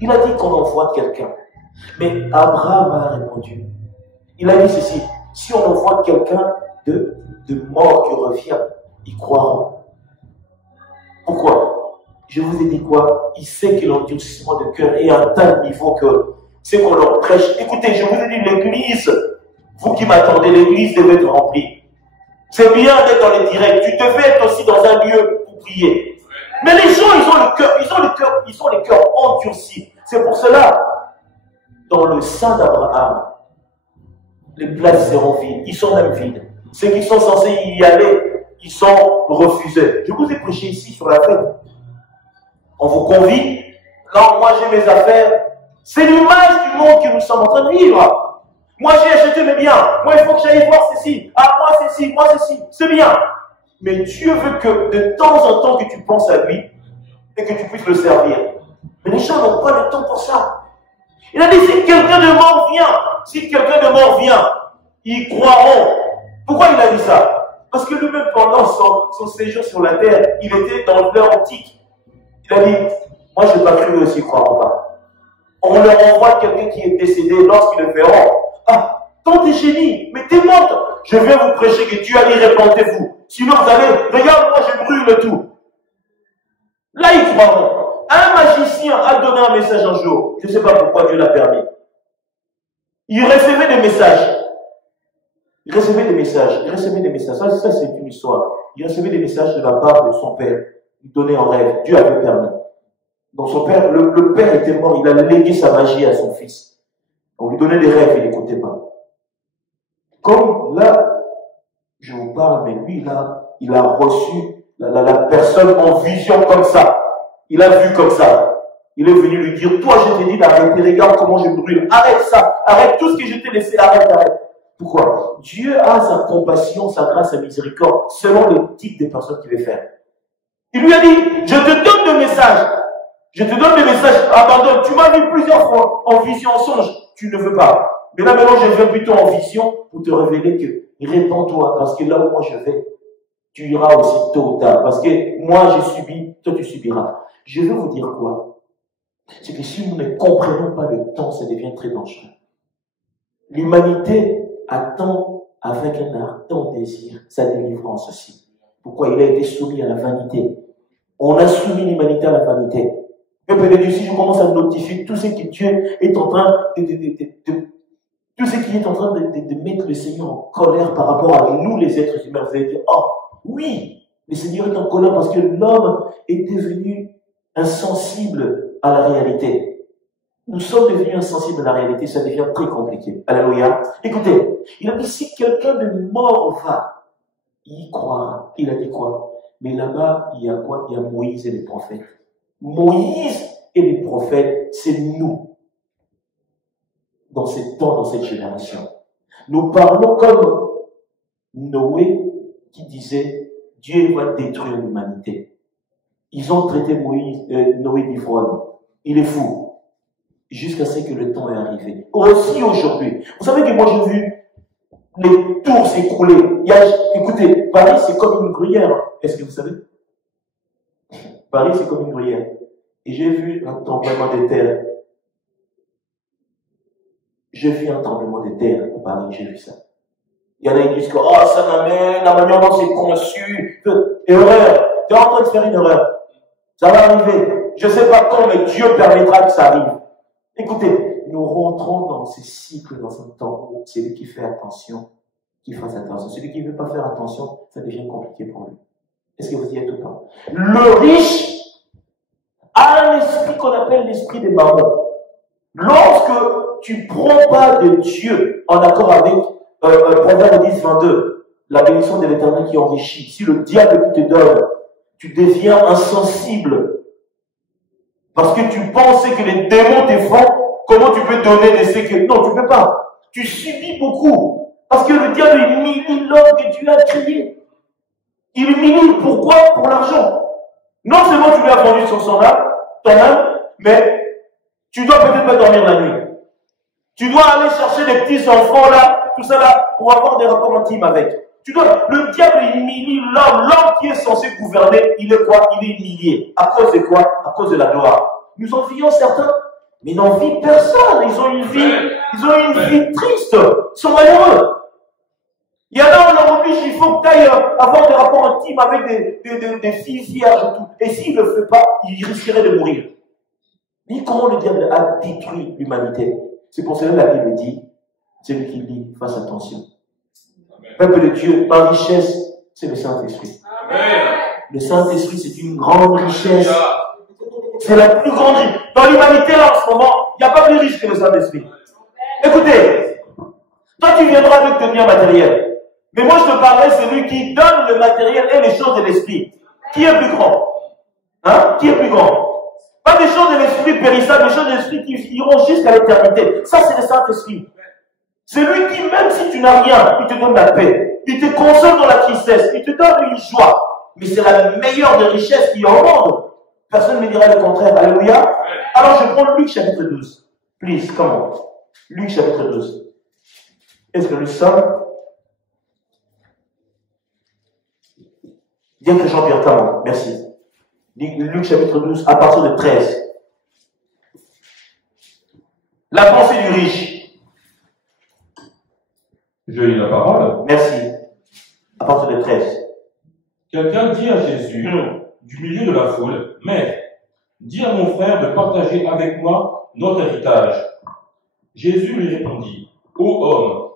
Il a dit qu'on envoie quelqu'un. Mais Abraham a répondu. Il a dit ceci. Si on envoie quelqu'un de mort qui revient, ils croiront. Pourquoi? Je vous ai dit quoi? Il sait que l'endurcissement de cœur est à un tel niveau que c'est qu'on leur prêche. Écoutez, je vous ai dit, l'église, vous qui m'attendez, l'église devait être remplie. C'est bien d'être dans les directs. Tu devais être aussi dans un lieu pour prier. Mais les gens, ils ont les cœurs endurcis. C'est pour cela, dans le sein d'Abraham, les places seront vides. Ils sont même vides. Ceux qui sont censés y aller, ils sont refusés. Je vous ai prêché ici sur la fête. On vous convie. Non, moi j'ai mes affaires. C'est l'image du monde que nous sommes en train de vivre. Moi j'ai acheté mes biens. Moi il faut que j'aille voir ceci. Ah, moi ceci, moi ceci. C'est bien. Mais Dieu veut que de temps en temps que tu penses à lui et que tu puisses le servir. Mais les gens n'ont pas le temps pour ça. Il a dit, si quelqu'un de mort vient, ils croiront. Pourquoi il a dit ça? Parce que lui-même, pendant son séjour sur la terre, il était dans l'heure antique. Il a dit, moi je n'ai pas cru aussi, croiront pas. On leur envoie quelqu'un qui est décédé lorsqu'ils le verront. Ah, tant de génie, mais t'es morte. Je viens vous prêcher que Dieu a dit, répentez-vous. Sinon vous allez, regarde, moi je brûle tout. Là ils croiront. Un magicien a donné un message un jour. Je ne sais pas pourquoi Dieu l'a permis. Il recevait des messages. Il recevait des messages. Ça c'est une histoire. Il recevait des messages de la part de son père. Il donnait en rêve. Dieu avait permis. Donc son père, le père était mort. Il a légué sa magie à son fils. On lui donnait des rêves, il n'écoutait pas. Comme là, je vous parle, mais lui, là, il a reçu la personne en vision comme ça. Il a vu comme ça. Il est venu lui dire, toi, je t'ai dit d'arrêter, regarde comment je brûle. Arrête ça. Arrête tout ce que je t'ai laissé. Arrête. Pourquoi? Dieu a sa compassion, sa grâce, sa miséricorde, selon le type de personnes qu'il veut faire. Il lui a dit, je te donne des messages. Je te donne des messages, abandonne. Tu m'as vu plusieurs fois en vision, en songe. Tu ne veux pas. Mais là, maintenant, je viens plutôt en vision pour te révéler que répands-toi, parce que là où moi je vais, tu iras aussi tôt ou tard. Parce que moi, j'ai subi, toi, tu subiras. Je veux vous dire quoi? C'est que si nous ne comprenons pas le temps, ça devient très dangereux. L'humanité attend avec un ardent désir sa délivrance aussi. Pourquoi? Il a été soumis à la vanité. On a soumis l'humanité à la vanité. Et peut-être si je commence à notifier tout ce que Dieu est en train tout ce qui est en train de mettre le Seigneur en colère par rapport à nous, les êtres humains, vous allez dire, oh, oui, le Seigneur est en colère parce que l'homme est devenu insensible à la réalité. Nous sommes devenus insensibles à la réalité, ça devient très compliqué. Alléluia. Écoutez, il a dit, si quelqu'un de mort va, il y croira. Il a dit quoi? Mais là-bas, il y a quoi? Il y a Moïse et les prophètes. Moïse et les prophètes, c'est nous. Dans ces temps, dans cette génération. Nous parlons comme Noé qui disait, Dieu va détruire l'humanité. Ils ont traité Noé d'ivrogne. Il est fou. Jusqu'à ce que le temps est arrivé. Aussi aujourd'hui. Vous savez que moi j'ai vu les tours s'écrouler. Écoutez, Paris c'est comme une gruyère. Est-ce que vous savez? Paris c'est comme une gruyère. Et j'ai vu un tremblement de terre. J'ai vu un tremblement de terre à Paris, j'ai vu ça. Il y en a qui disent que, oh, ça m'amène, la manière dont c'est conçu. Erreur. Tu es en train de faire une erreur. Ça va arriver. Je ne sais pas quand, mais Dieu permettra que ça arrive. Écoutez, nous rentrons dans ces cycles, dans un temps où celui qui fait attention, qui fasse attention. Celui qui ne veut pas faire attention, ça devient compliqué pour lui. Est-ce que vous y êtes ou pas? Le riche a un esprit qu'on appelle l'esprit des marrons. Lorsque tu ne prends pas de Dieu en accord avec Proverbe 10, 22, la bénédiction de l'Éternel qui enrichit, si le diable qui te donne, tu deviens insensible parce que tu pensais que les démons te font, comment tu peux donner des sécurités? Non, tu ne peux pas. Tu subis beaucoup. Parce que le diable humilie l'homme que Dieu a créé. Il humilie. Pourquoi? Pour l'argent. Non seulement tu lui as vendu sur son âme, ton âme, mais tu dois peut-être pas dormir la nuit. Tu dois aller chercher des petits enfants là, tout ça là, pour avoir des rapports intimes avec. Le diable humilie l'homme qui est censé gouverner, il est quoi? Il est humilié. À cause de quoi? À cause de la gloire. Nous envions certains, mais ils n'envient personne. Ils ont une vie triste. Ils sont malheureux. Il y en a, on leur oblige, il faut que tu ailles avoir des rapports intimes avec des filles vierges et tout. Et s'il ne le fait pas, il risquerait de mourir. Mais comment le diable a détruit l'humanité? C'est pour cela que la Bible dit, celui qui lit, fasse attention. Peuple de Dieu, ma richesse, c'est le Saint-Esprit. Le Saint-Esprit, c'est une grande richesse. C'est la plus grande richesse. Dans l'humanité, là, en ce moment, il n'y a pas plus riche que le Saint-Esprit. Écoutez, toi, tu viendras avec tes biens matériels. Mais moi, je te parlerai de celui qui donne le matériel et les choses de l'esprit. Qui est plus grand? Hein? Qui est plus grand? Pas des choses de l'esprit périssables, des choses de l'esprit qui iront jusqu'à l'éternité. Ça, c'est le Saint-Esprit. C'est lui qui, même si tu n'as rien, il te donne la paix. Il te console dans la tristesse. Il te donne une joie. Mais c'est la meilleure des richesses qui est au monde. Personne ne me dira le contraire. Alléluia. Alors, je prends Luc chapitre 12. Please, come on. Luc chapitre 12. Est-ce que nous sommes? Bien que Jean-Pierre Tamon. Merci. Luc chapitre 12, à partir de 13. La pensée du riche. Je lis la parole. Merci. À partir de 13. Quelqu'un dit à Jésus, du milieu de la foule, Maître, dis à mon frère de partager avec moi notre héritage. Jésus lui répondit, ô homme,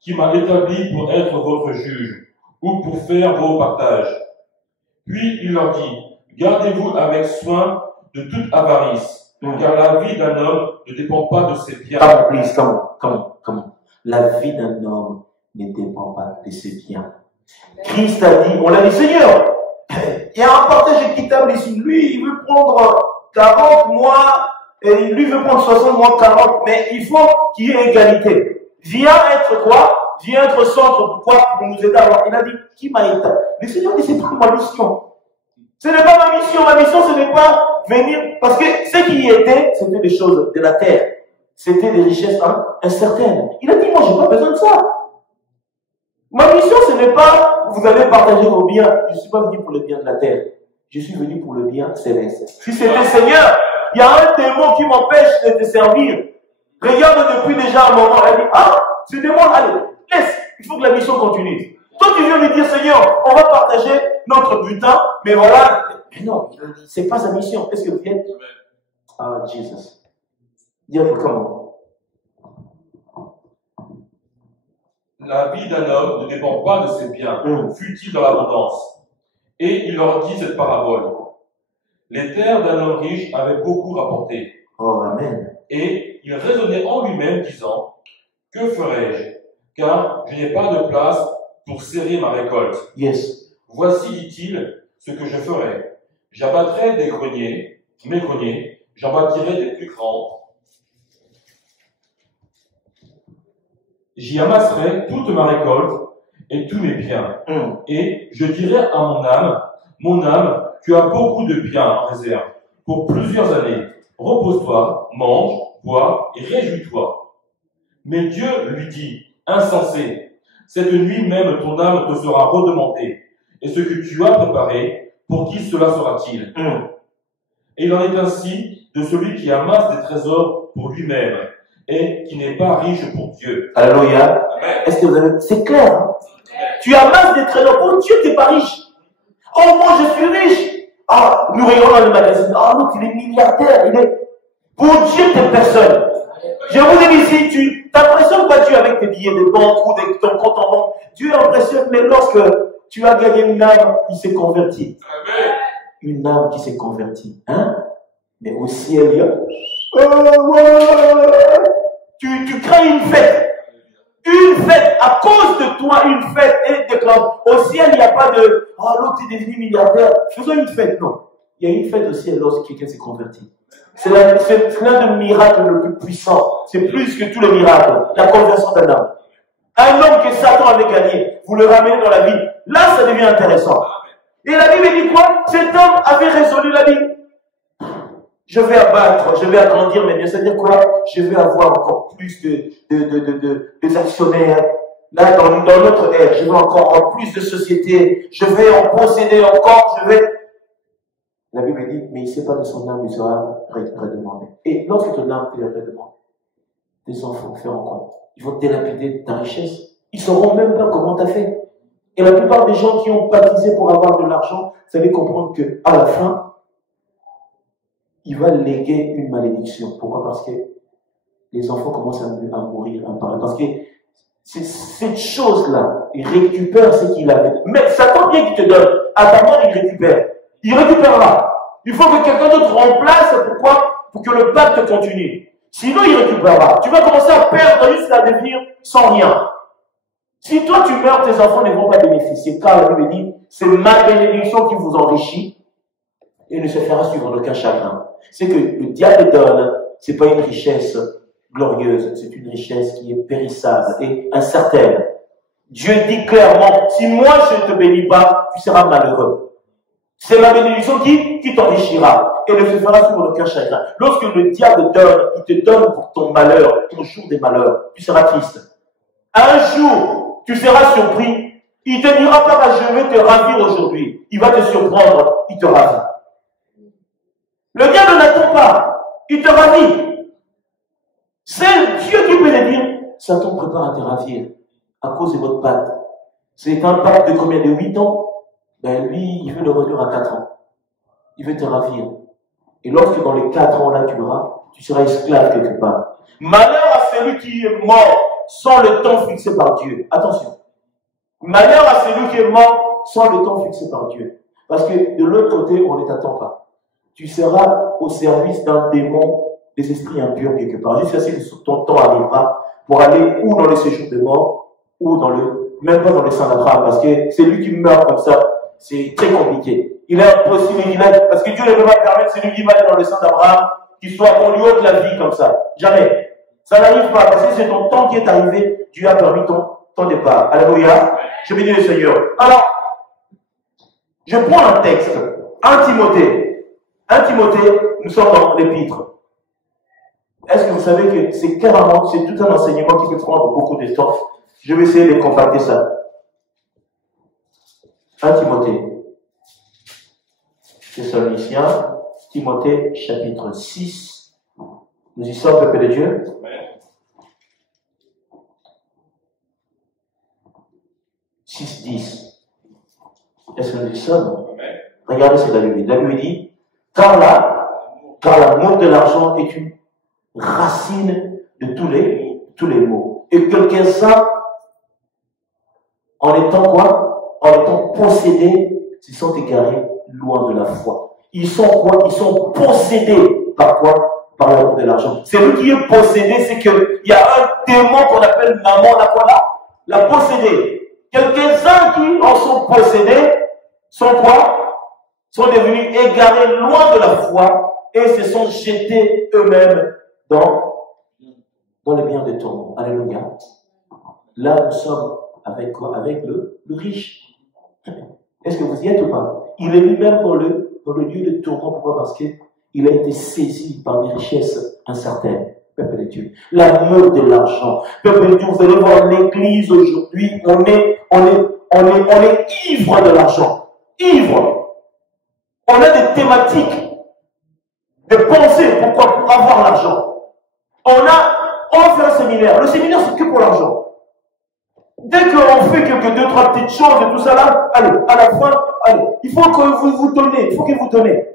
qui m'a établi pour être votre juge, ou pour faire vos partages. Puis il leur dit, gardez-vous avec soin de toute avarice, car la vie d'un homme ne dépend pas de ses biens. Comment? La vie d'un homme ne dépend pas de ses biens. Christ a dit, on l'a dit, Seigneur, il y a un partage équitable ici. Lui, il veut prendre 40 mois, et lui veut prendre 60 mois, 40, mais il faut qu'il y ait égalité. Viens être quoi? Viens être centre. Pourquoi? Pour nous aider à avoir. Il a dit, qui m'a éteint? Le Seigneur dit, c'est pas ma mission. Ce n'est pas ma mission. Ma mission, ce n'est pas venir, parce que ce qui y était, c'était des choses de la terre. C'était des richesses incertaines. Il a dit, moi, j'ai pas besoin de ça. Ma mission, ce n'est pas, vous allez partager vos biens. Je ne suis pas venu pour le bien de la terre. Je suis venu pour le bien céleste. Si c'était Seigneur, il y a un démon qui m'empêche de te servir. Regarde depuis déjà un moment. Elle dit, ce démon, allez, laisse. Il faut que la mission continue. Toi, tu viens lui dire, Seigneur, on va partager notre butin, mais voilà. Mais non, c'est pas sa mission. Est-ce que vous êtes? Ah, Jesus. Dire comment? La vie d'un homme ne dépend pas de ses biens, fut-il dans l'abondance. Et il leur dit cette parabole. Les terres d'un homme riche avaient beaucoup rapporté. Oh, amen. Et il raisonnait en lui-même, disant, que ferai-je? Car je n'ai pas de place pour serrer ma récolte. Yes. Voici, dit-il, ce que je ferai. J'abattrai mes greniers, j'en bâtirai des plus grands. J'y amasserai toute ma récolte et tous mes biens. Et je dirai à mon âme, tu as beaucoup de biens en réserve pour plusieurs années. Repose-toi, mange, bois et réjouis-toi. Mais Dieu lui dit, insensé, cette nuit même ton âme te sera redemandée. Et ce que tu as préparé, pour qui cela sera-t-il? Et il en est ainsi de celui qui amasse des trésors pour lui-même et qui n'est pas riche pour Dieu. Alléluia. Est-ce que vous avez... C'est clair. Hein? Tu amasses des trésors pour Dieu, tu n'es pas riche. Oh, moi je suis riche. Ah, nous regardons dans le magazine. Ah, l'autre il est milliardaire. Il est... Pour Dieu, tu n'es personne. Je vous ai dit ici, tu n'impressionnes pas Dieu avec tes billets de banque ou ton compte en banque. Dieu impressionne, mais lorsque tu as gagné une âme, il s'est converti. Amen. Une âme qui s'est convertie. Hein? Mais au ciel, il y a... Tu crées une fête. Une fête, à cause de toi, une fête. Et au ciel, il n'y a pas de « Oh, l'autre est devenu milliardaire. » Faisons une fête, non. Il y a une fête au ciel lorsque quelqu'un s'est converti. C'est l'un des miracles le plus puissant. C'est plus que tous les miracles. La conversion d'un homme. Un homme que Satan avait gagné, vous le ramenez dans la vie. Là, ça devient intéressant. Et la Bible dit quoi? Cet homme avait résolu la vie. Je vais abattre, je vais agrandir mes biens. C'est-à-dire quoi? Je vais avoir encore plus de actionnaires. Là, dans notre ère, je vais encore en plus de sociétés. Je vais en posséder encore, La Bible dit, mais il ne sait pas que son âme lui sera redemandée. Et lorsque ton âme te redemande, tes enfants feront quoi? Ils vont délapider ta richesse. Ils ne sauront même pas comment tu as fait. Et la plupart des gens qui ont baptisé pour avoir de l'argent, vous allez comprendre qu'à la fin, il va léguer une malédiction. Pourquoi? Parce que les enfants commencent à mourir un par un. Parce que cette chose-là, il récupère ce qu'il avait. Mais Satan, bien qu'il te donne, à ta mort, il récupère. Il récupérera. Il faut que quelqu'un d'autre remplace. Pourquoi? Pour que le pacte continue. Sinon, il récupérera. Tu vas commencer à perdre jusqu'à devenir sans rien. Si toi tu meurs, tes enfants ne vont pas bénéficier. Car la Bible dit, c'est ma bénédiction qui vous enrichit et ne se fera suivre d'aucun chagrin. C'est que le diable donne, c'est pas une richesse glorieuse, c'est une richesse qui est périssable et incertaine. Dieu dit clairement, si moi je ne te bénis pas, tu seras malheureux. C'est ma bénédiction qui t'enrichira et ne se fera suivre d'aucun chagrin. Lorsque le diable donne, il te donne pour ton malheur, ton jour des malheurs, tu seras triste. Un jour, tu seras surpris. Il ne te dira pas, je vais te ravir aujourd'hui. Il va te surprendre, il te ravit. Le diable n'attend pas, il te ravit. C'est Dieu qui peut le dire. Satan prépare à te ravir à cause de votre pacte. C'est un pacte de combien? De 8 ans? Ben lui, il veut le réduire à 4 ans. Il veut te ravir. Et lorsque dans les 4 ans là tu seras esclave quelque part. Malheur à celui qui est mort sans le temps fixé par Dieu. Attention. Malheur à celui qui est mort sans le temps fixé par Dieu. Parce que de l'autre côté, on ne t'attend pas. Tu seras au service d'un démon, des esprits impurs quelque part. Jusqu'à ce que ton temps arrivera pour aller ou dans le séjour des morts, ou dans même pas dans le sein d'Abraham, parce que c'est lui qui meurt comme ça. C'est très compliqué. Il est impossible, parce que Dieu ne peut pas permettre celui qui va aller dans le sein d'Abraham, qu'il soit, qu'on lui ôte la vie comme ça. Jamais. Ça n'arrive pas, parce que c'est ton temps qui est arrivé, Dieu a permis ton départ. Alléluia. Je bénis le Seigneur. Alors, je prends un texte. 1 Timothée. 1 Timothée, nous sommes dans l'épître. Est-ce que vous savez que c'est carrément, c'est tout un enseignement qui peut prendre beaucoup de temps. Je vais essayer de compacter ça. 1 Timothée. Thessaloniciens, Timothée, chapitre 6. Nous y sommes, peuple de Dieu. Amen. 6-10. Est-ce que nous y sommes? Amen. Regardez ce que la Bible dit. La Bible dit, car l'amour de l'argent est une racine de tous les maux. Et quelques-uns, en étant quoi? En étant possédés, se sont égarés loin de la foi. Ils sont quoi? Ils sont possédés par quoi? Par l'amour de l'argent. C'est lui qui est possédé, c'est qu'il y a un démon qu'on appelle maman, la possédée. Quelques-uns qui en sont possédés sont quoi? Sont devenus égarés loin de la foi et se sont jetés eux-mêmes dans les biens de tourment. Alléluia. Là, nous sommes avec quoi? Avec le riche. Est-ce que vous y êtes ou pas? Il est lui-même dans le lieu de tourment. Pourquoi? Parce qu'il a été saisi par des richesses incertaines. Peuple de Dieu. L'amour de l'argent. Peuple de Dieu, vous allez voir l'église aujourd'hui, on est ivre de l'argent. Ivre. On a des thématiques, des pensées. Pourquoi? Pour avoir l'argent. On fait un séminaire. Le séminaire, c'est que pour l'argent. Dès qu'on fait quelques 2-3 petites choses et tout ça là, allez, à la fin, allez, il faut que vous donnez, il faut que vous donnez.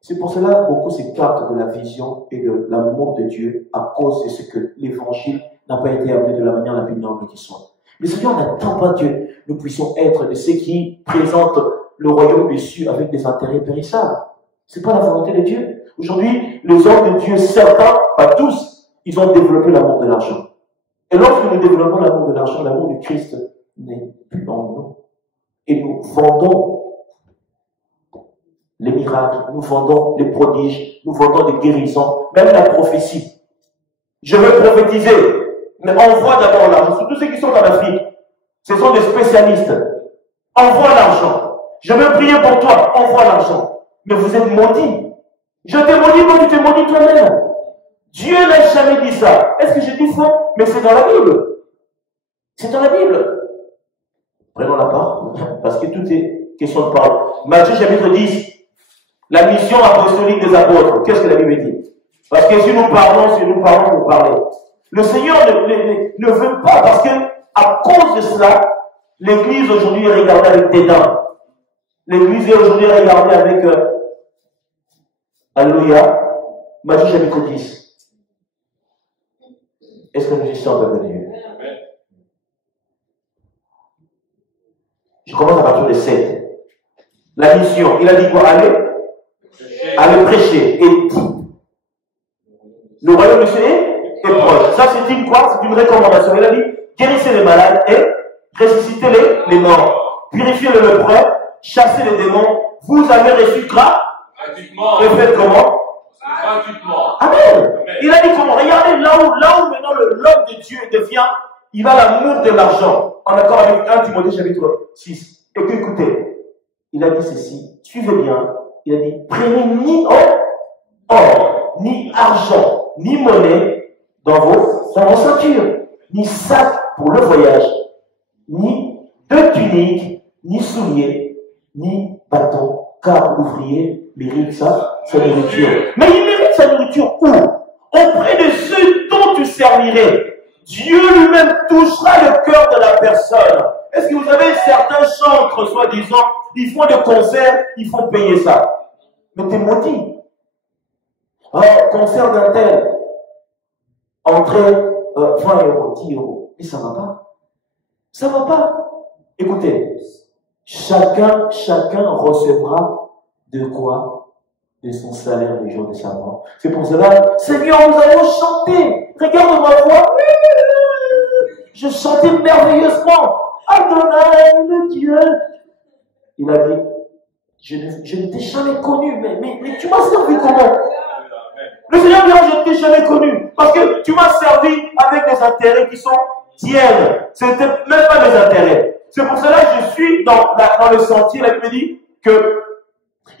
C'est pour cela que beaucoup s'écartent de la vision et de l'amour de Dieu à cause de ce que l'évangile n'a pas été amené de la manière la plus noble qui soit. Mais Seigneur n'attend pas que nous puissions être de ceux qui présentent le royaume des cieux avec des intérêts périssables. C'est pas la volonté de Dieu. Aujourd'hui, les hommes de Dieu, certains, pas tous, ils ont développé l'amour de l'argent. Et lorsque nous développons l'amour de l'argent, l'amour du Christ n'est plus en nous. Et nous vendons les miracles, nous vendons les prodiges, nous vendons les guérisons, même la prophétie. Je veux prophétiser, mais envoie d'abord l'argent. Surtout ceux qui sont en Afrique, ce sont des spécialistes. Envoie l'argent. Je veux prier pour toi, envoie l'argent. Mais vous êtes maudits. Je t'ai maudit quand tu t'es maudit toi-même. Dieu n'a jamais dit ça. Est-ce que je dis faux? Mais c'est dans la Bible. C'est dans la Bible. Prenons la part, parce que tout est question de parole. Matthieu chapitre 10. La mission apostolique des apôtres. Qu'est-ce que la Bible dit? Parce que si nous parlons pour parler. Le Seigneur ne veut pas, parce que à cause de cela, l'Église aujourd'hui est regardée avec dédain. L'Église est aujourd'hui regardée avec Alléluia. Matthieu chapitre 10. Est-ce que nous y sommes, peuple de Dieu? Je commence à partir de 7. La mission, il a dit quoi? Allez prêcher et dit. Le royaume de Dieu est proche. Ça, c'est une quoi? C'est une recommandation. Il a dit, guérissez les malades et ressuscitez les morts. Purifiez les lépreux, chassez les démons. Vous avez reçu gratuitement. Et faites comment? Gratuitement. Amen. Il a dit comment? Regardez là où maintenant l'homme de Dieu devient, il a l'amour de l'argent. En accord avec 1 Timothée chapitre 6. Et puis écoutez, il a dit ceci, suivez bien. Il a dit, prenez ni or, ni argent, ni monnaie dans vos ceintures, ni sac pour le voyage, ni deux tuniques, ni souliers, ni bâton, car l'ouvrier mérite sa nourriture. Mais il mérite sa nourriture où? Auprès de ceux dont tu servirais. Dieu lui-même touchera le cœur de la personne. Est-ce que vous avez certains chantres, soi-disant, ils font des concerts, ils font payer ça. Mais t'es maudit. concert d'un tel, entrée 20 euros, 10 euros. Et ça ne va pas. Ça ne va pas. Écoutez, chacun recevra de quoi? De son salaire le jour de sa mort. C'est pour cela, Seigneur, nous allons chanter. Regarde ma voix. Je chantais merveilleusement. Adonai, le Dieu. Il a dit, je ne t'ai jamais connu, mais tu m'as servi comment? Le Seigneur dit, je ne t'ai jamais connu. Parce que tu m'as servi avec des intérêts qui sont tiennes. Ce n'était même pas des intérêts. C'est pour cela que je suis dans le sentier. La Bible dit que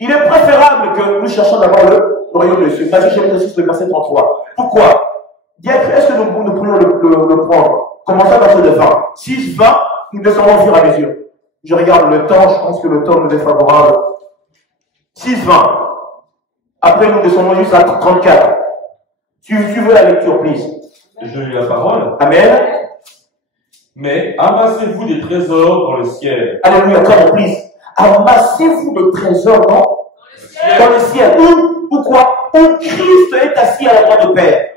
il est préférable que nous cherchions d'abord le royaume de Dieu. Matthieu chapitre 6, le verset 33. Pourquoi? Est-ce que nous pourrions le prendre? Commençons par de 20. 6, 20, nous descendons au fur et à mesure. Je regarde le temps, je pense que le temps nous est favorable. 6, 20. Après, nous descendons juste à 34. Tu veux la lecture, please? Je lis la parole. Amen. Mais amassez-vous des trésors dans le ciel. Alléluia, come on, please. Amassez-vous des trésors dans le ciel. Où quoi? Où Christ est assis à la droite du Père.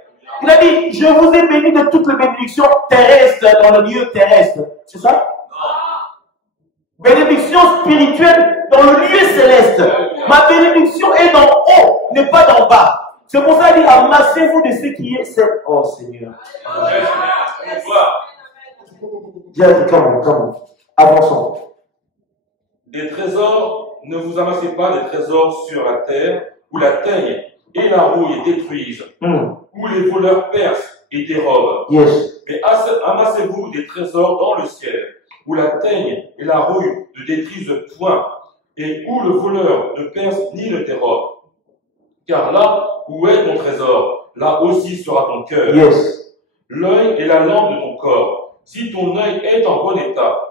Il a dit, je vous ai béni de toutes les bénédictions terrestres dans le lieu terrestre. C'est ça? Non. Bénédiction spirituelle dans le lieu céleste. Ma bénédiction est d'en haut, n'est pas d'en bas. C'est pour ça qu'il dit, amassez-vous de ce qui est. Oh Seigneur. Viens, come on. Avançons. Des trésors, ne vous amassez pas des trésors sur la terre, où la teigne et la rouille détruisent, où les voleurs percent et dérobent. Yes. Mais amassez-vous des trésors dans le ciel, où la teigne et la rouille ne détruisent point, et où le voleur ne perce ni ne dérobe. Car là où est ton trésor, là aussi sera ton cœur. Yes. L'œil est la lampe de ton corps. Si ton œil est en bon état,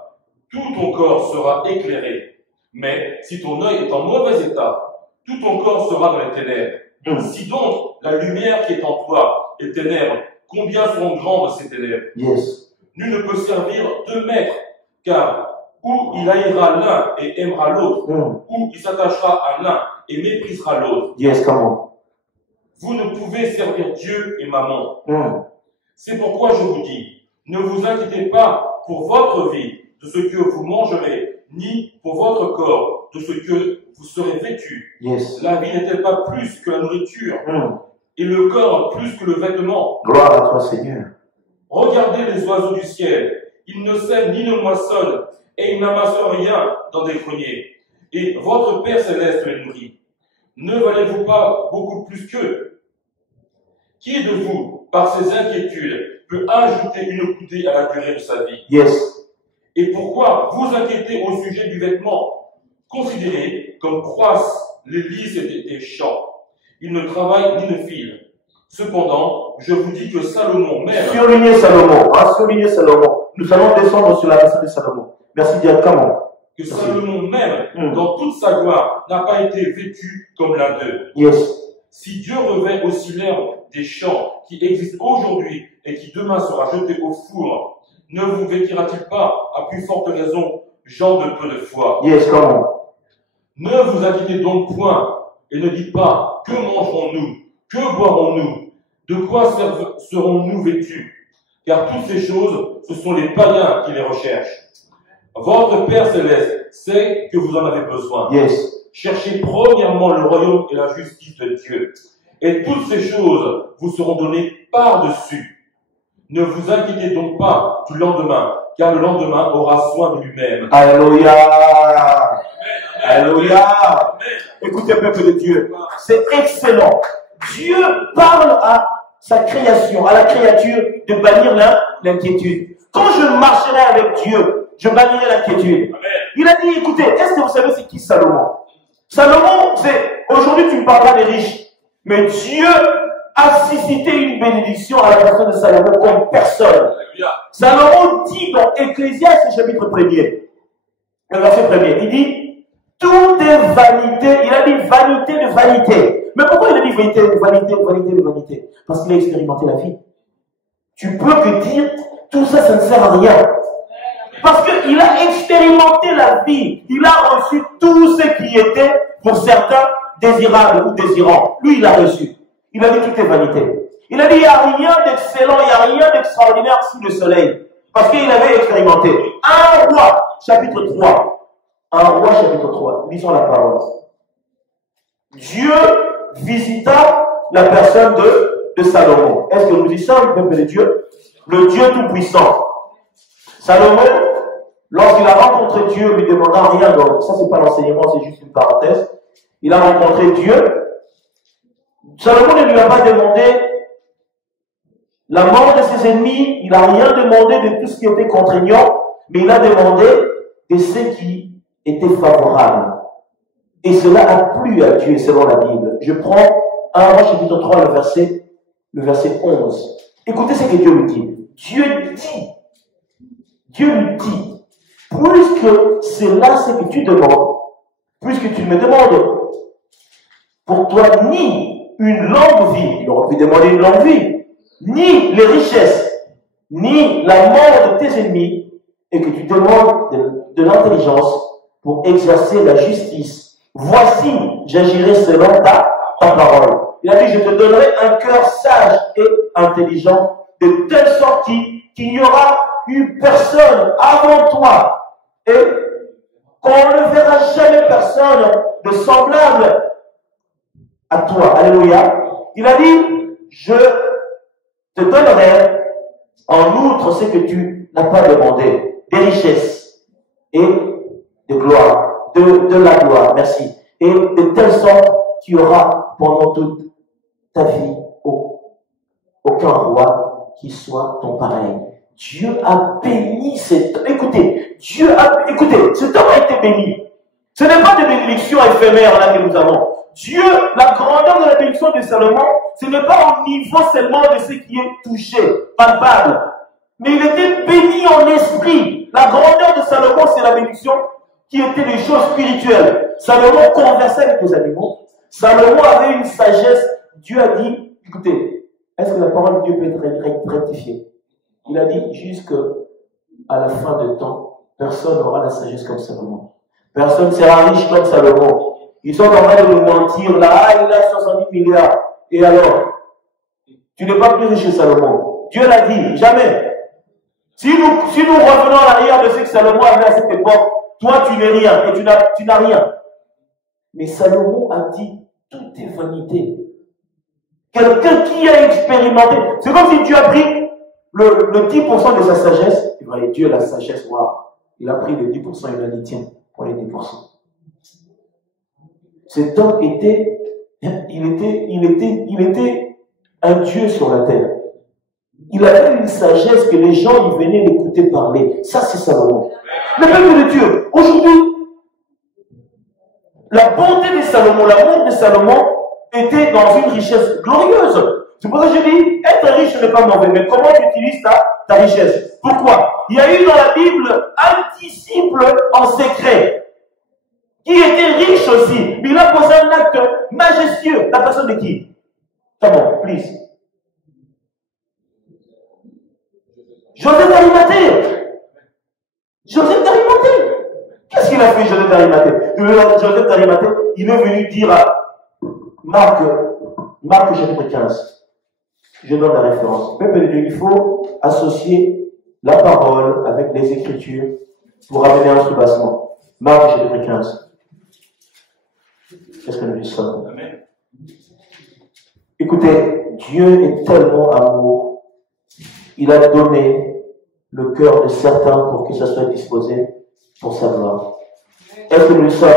tout ton corps sera éclairé. Mais si ton œil est en mauvais état, tout ton corps sera dans les ténèbres. Si donc la lumière qui est en toi est ténèbres, combien seront grandes ces ténèbres? Yes. Nul ne peut servir deux maîtres, car ou il haïra l'un et aimera l'autre, ou il s'attachera à l'un et méprisera l'autre. Yes, come on. Vous ne pouvez servir Dieu et Mammon. C'est pourquoi je vous dis, ne vous inquiétez pas pour votre vie, de ce que vous mangerez, ni pour votre corps, de ce que vous serez vêtus. Yes. La vie n'est-elle pas plus que la nourriture, et le corps plus que le vêtement? Gloire à toi, Seigneur. Regardez les oiseaux du ciel, ils ne sèment ni ne moissonnent, et ils n'amassent rien dans des greniers. Et votre Père céleste les nourrit. Ne valez-vous pas beaucoup plus qu'eux? Qui de vous, par ses inquiétudes, peut ajouter une coudée à la durée de sa vie? Yes. Et pourquoi vous inquiétez au sujet du vêtement? Considérez comme croissent les lys des champs. Ils ne travaillent ni ne filent. Cependant, je vous dis que Salomon même... Soulignez Salomon. Nous allons descendre sur la personne de Salomon. Merci, Diacamon. Que Salomon même, dans toute sa gloire, n'a pas été vêtu comme l'un d'eux. Yes. Si Dieu revêt aussi l'herbe des champs qui existent aujourd'hui et qui demain sera jeté au four, ne vous vêtira-t-il pas, à plus forte raison, gens de peu de foi? Yes, come on. Ne vous inquiétez donc point, et ne dites pas, que mangerons-nous? Que boirons-nous? De quoi serons-nous vêtus? Car toutes ces choses, ce sont les païens qui les recherchent. Votre Père céleste sait que vous en avez besoin. Yes. Cherchez premièrement le royaume et la justice de Dieu. Et toutes ces choses vous seront données par-dessus. Ne vous inquiétez donc pas du lendemain, car le lendemain aura soin de lui-même. Alléluia. Alléluia. Écoutez, peuple de Dieu, c'est excellent. Dieu parle à sa création, à la créature, de bannir l'inquiétude. Quand je marcherai avec Dieu, je bannirai l'inquiétude. Il a dit, écoutez, est-ce que vous savez c'est qui Salomon? Salomon, aujourd'hui tu me parleras des riches, mais Dieu a suscité une bénédiction à la personne de Salomon comme personne. Salomon dit dans Ecclésiaste chapitre 1er, le verset 1er, il dit, tout est vanité, il a dit vanité de vanité. Mais pourquoi il a dit vanité de vanité? Parce qu'il a expérimenté la vie. Tu peux que dire, tout ça, ça ne sert à rien. Parce qu'il a expérimenté la vie. Il a reçu tout ce qui était, pour certains, désirable ou désirant. Lui, il a reçu. Il a dit tout est vanité. Il a dit il n'y a rien d'excellent, il n'y a rien d'extraordinaire sous le soleil. Parce qu'il avait expérimenté. Un roi, chapitre 3. Un roi, chapitre 3. Lisons la parole. Dieu visita la personne de Salomon. Est-ce que nous y sommes, peuple de Dieu? Le Dieu Tout-Puissant. Salomon, lorsqu'il a rencontré Dieu, lui demandant rien d'autre. Ça, c'est pas l'enseignement, c'est juste une parenthèse. Il a rencontré Dieu. Salomon ne lui a pas demandé la mort de ses ennemis, il n'a rien demandé de tout ce qui était contraignant, mais il a demandé de ce qui était favorable. Et cela a plu à Dieu selon la Bible. Je prends 1 Roi chapitre 3, le verset 11. Écoutez ce que Dieu lui dit. Dieu lui dit, puisque c'est là ce que tu demandes, puisque tu me demandes, pour toi, ni une longue vie, il aurait pu demander une longue vie, ni les richesses, ni la mort de tes ennemis, et que tu demandes de l'intelligence pour exercer la justice. Voici, j'agirai selon ta parole. Il a dit, je te donnerai un cœur sage et intelligent, de telle sorte qu'il n'y aura eu personne avant toi, et qu'on ne verra jamais personne de semblable à toi. Alléluia. Il a dit, je te donnerai en outre ce que tu n'as pas demandé, des richesses et de gloire, de la gloire, merci. Et de telle sorte qu'il y aura pendant toute ta vie aucun roi qui soit ton pareil. Dieu a béni cet homme. Écoutez, écoutez, cet homme a été béni. Ce n'est pas des bénédictions éphémères là que nous avons. Dieu, la grandeur de la bénédiction de Salomon, ce n'est pas au niveau seulement de ce qui est touché, palpable. Mais il était béni en esprit. La grandeur de Salomon, c'est la bénédiction qui était des choses spirituelles. Salomon conversait avec les animaux. Salomon avait une sagesse. Dieu a dit, écoutez, est-ce que la parole de Dieu peut être rectifiée? Il a dit, jusqu'à la fin de temps, personne n'aura la sagesse comme Salomon. Personne ne sera riche comme Salomon. Ils sont en train de nous mentir. Là, il a 70 milliards. Et alors, tu n'es pas plus riche que Salomon. Dieu l'a dit, jamais. Si nous revenons en arrière de ce que Salomon avait à cette époque, toi tu n'es rien et tu n'as rien. Mais Salomon a dit, tout est vanité. Quelqu'un qui a expérimenté, c'est comme si Dieu a pris le 10% de sa sagesse. Et voyez, Dieu, la sagesse, waouh. Il a pris le 10%, il a dit, tiens, pour les 10%. Cet homme était un Dieu sur la terre. Il avait une sagesse que les gens, ils venaient l'écouter parler. Ça, c'est Salomon. Le peuple de Dieu, aujourd'hui, la bonté de Salomon, l'amour de Salomon était dans une richesse glorieuse. C'est pour ça que je dis, être riche n'est pas mauvais, mais comment tu utilises ta richesse? Pourquoi? Il y a eu dans la Bible un disciple en secret qui était riche aussi, mais il a posé un acte majestueux. La personne de qui? Come on, please. Joseph d'Arimathée. Joseph d'Arimathée. Qu'est-ce qu'il a fait, Joseph d'Arimathée? Joseph d'Arimathée, il est venu dire à Marc chapitre 15. Je donne la référence. Peuple de Dieu, il faut associer la parole avec les Écritures pour amener un soubassement. Marc chapitre 15. Qu'est-ce que nous sommes? Amen. Écoutez, Dieu est tellement amour. Il a donné le cœur de certains pour que ça soit disposé pour sa gloire. Est-ce que nous sommes?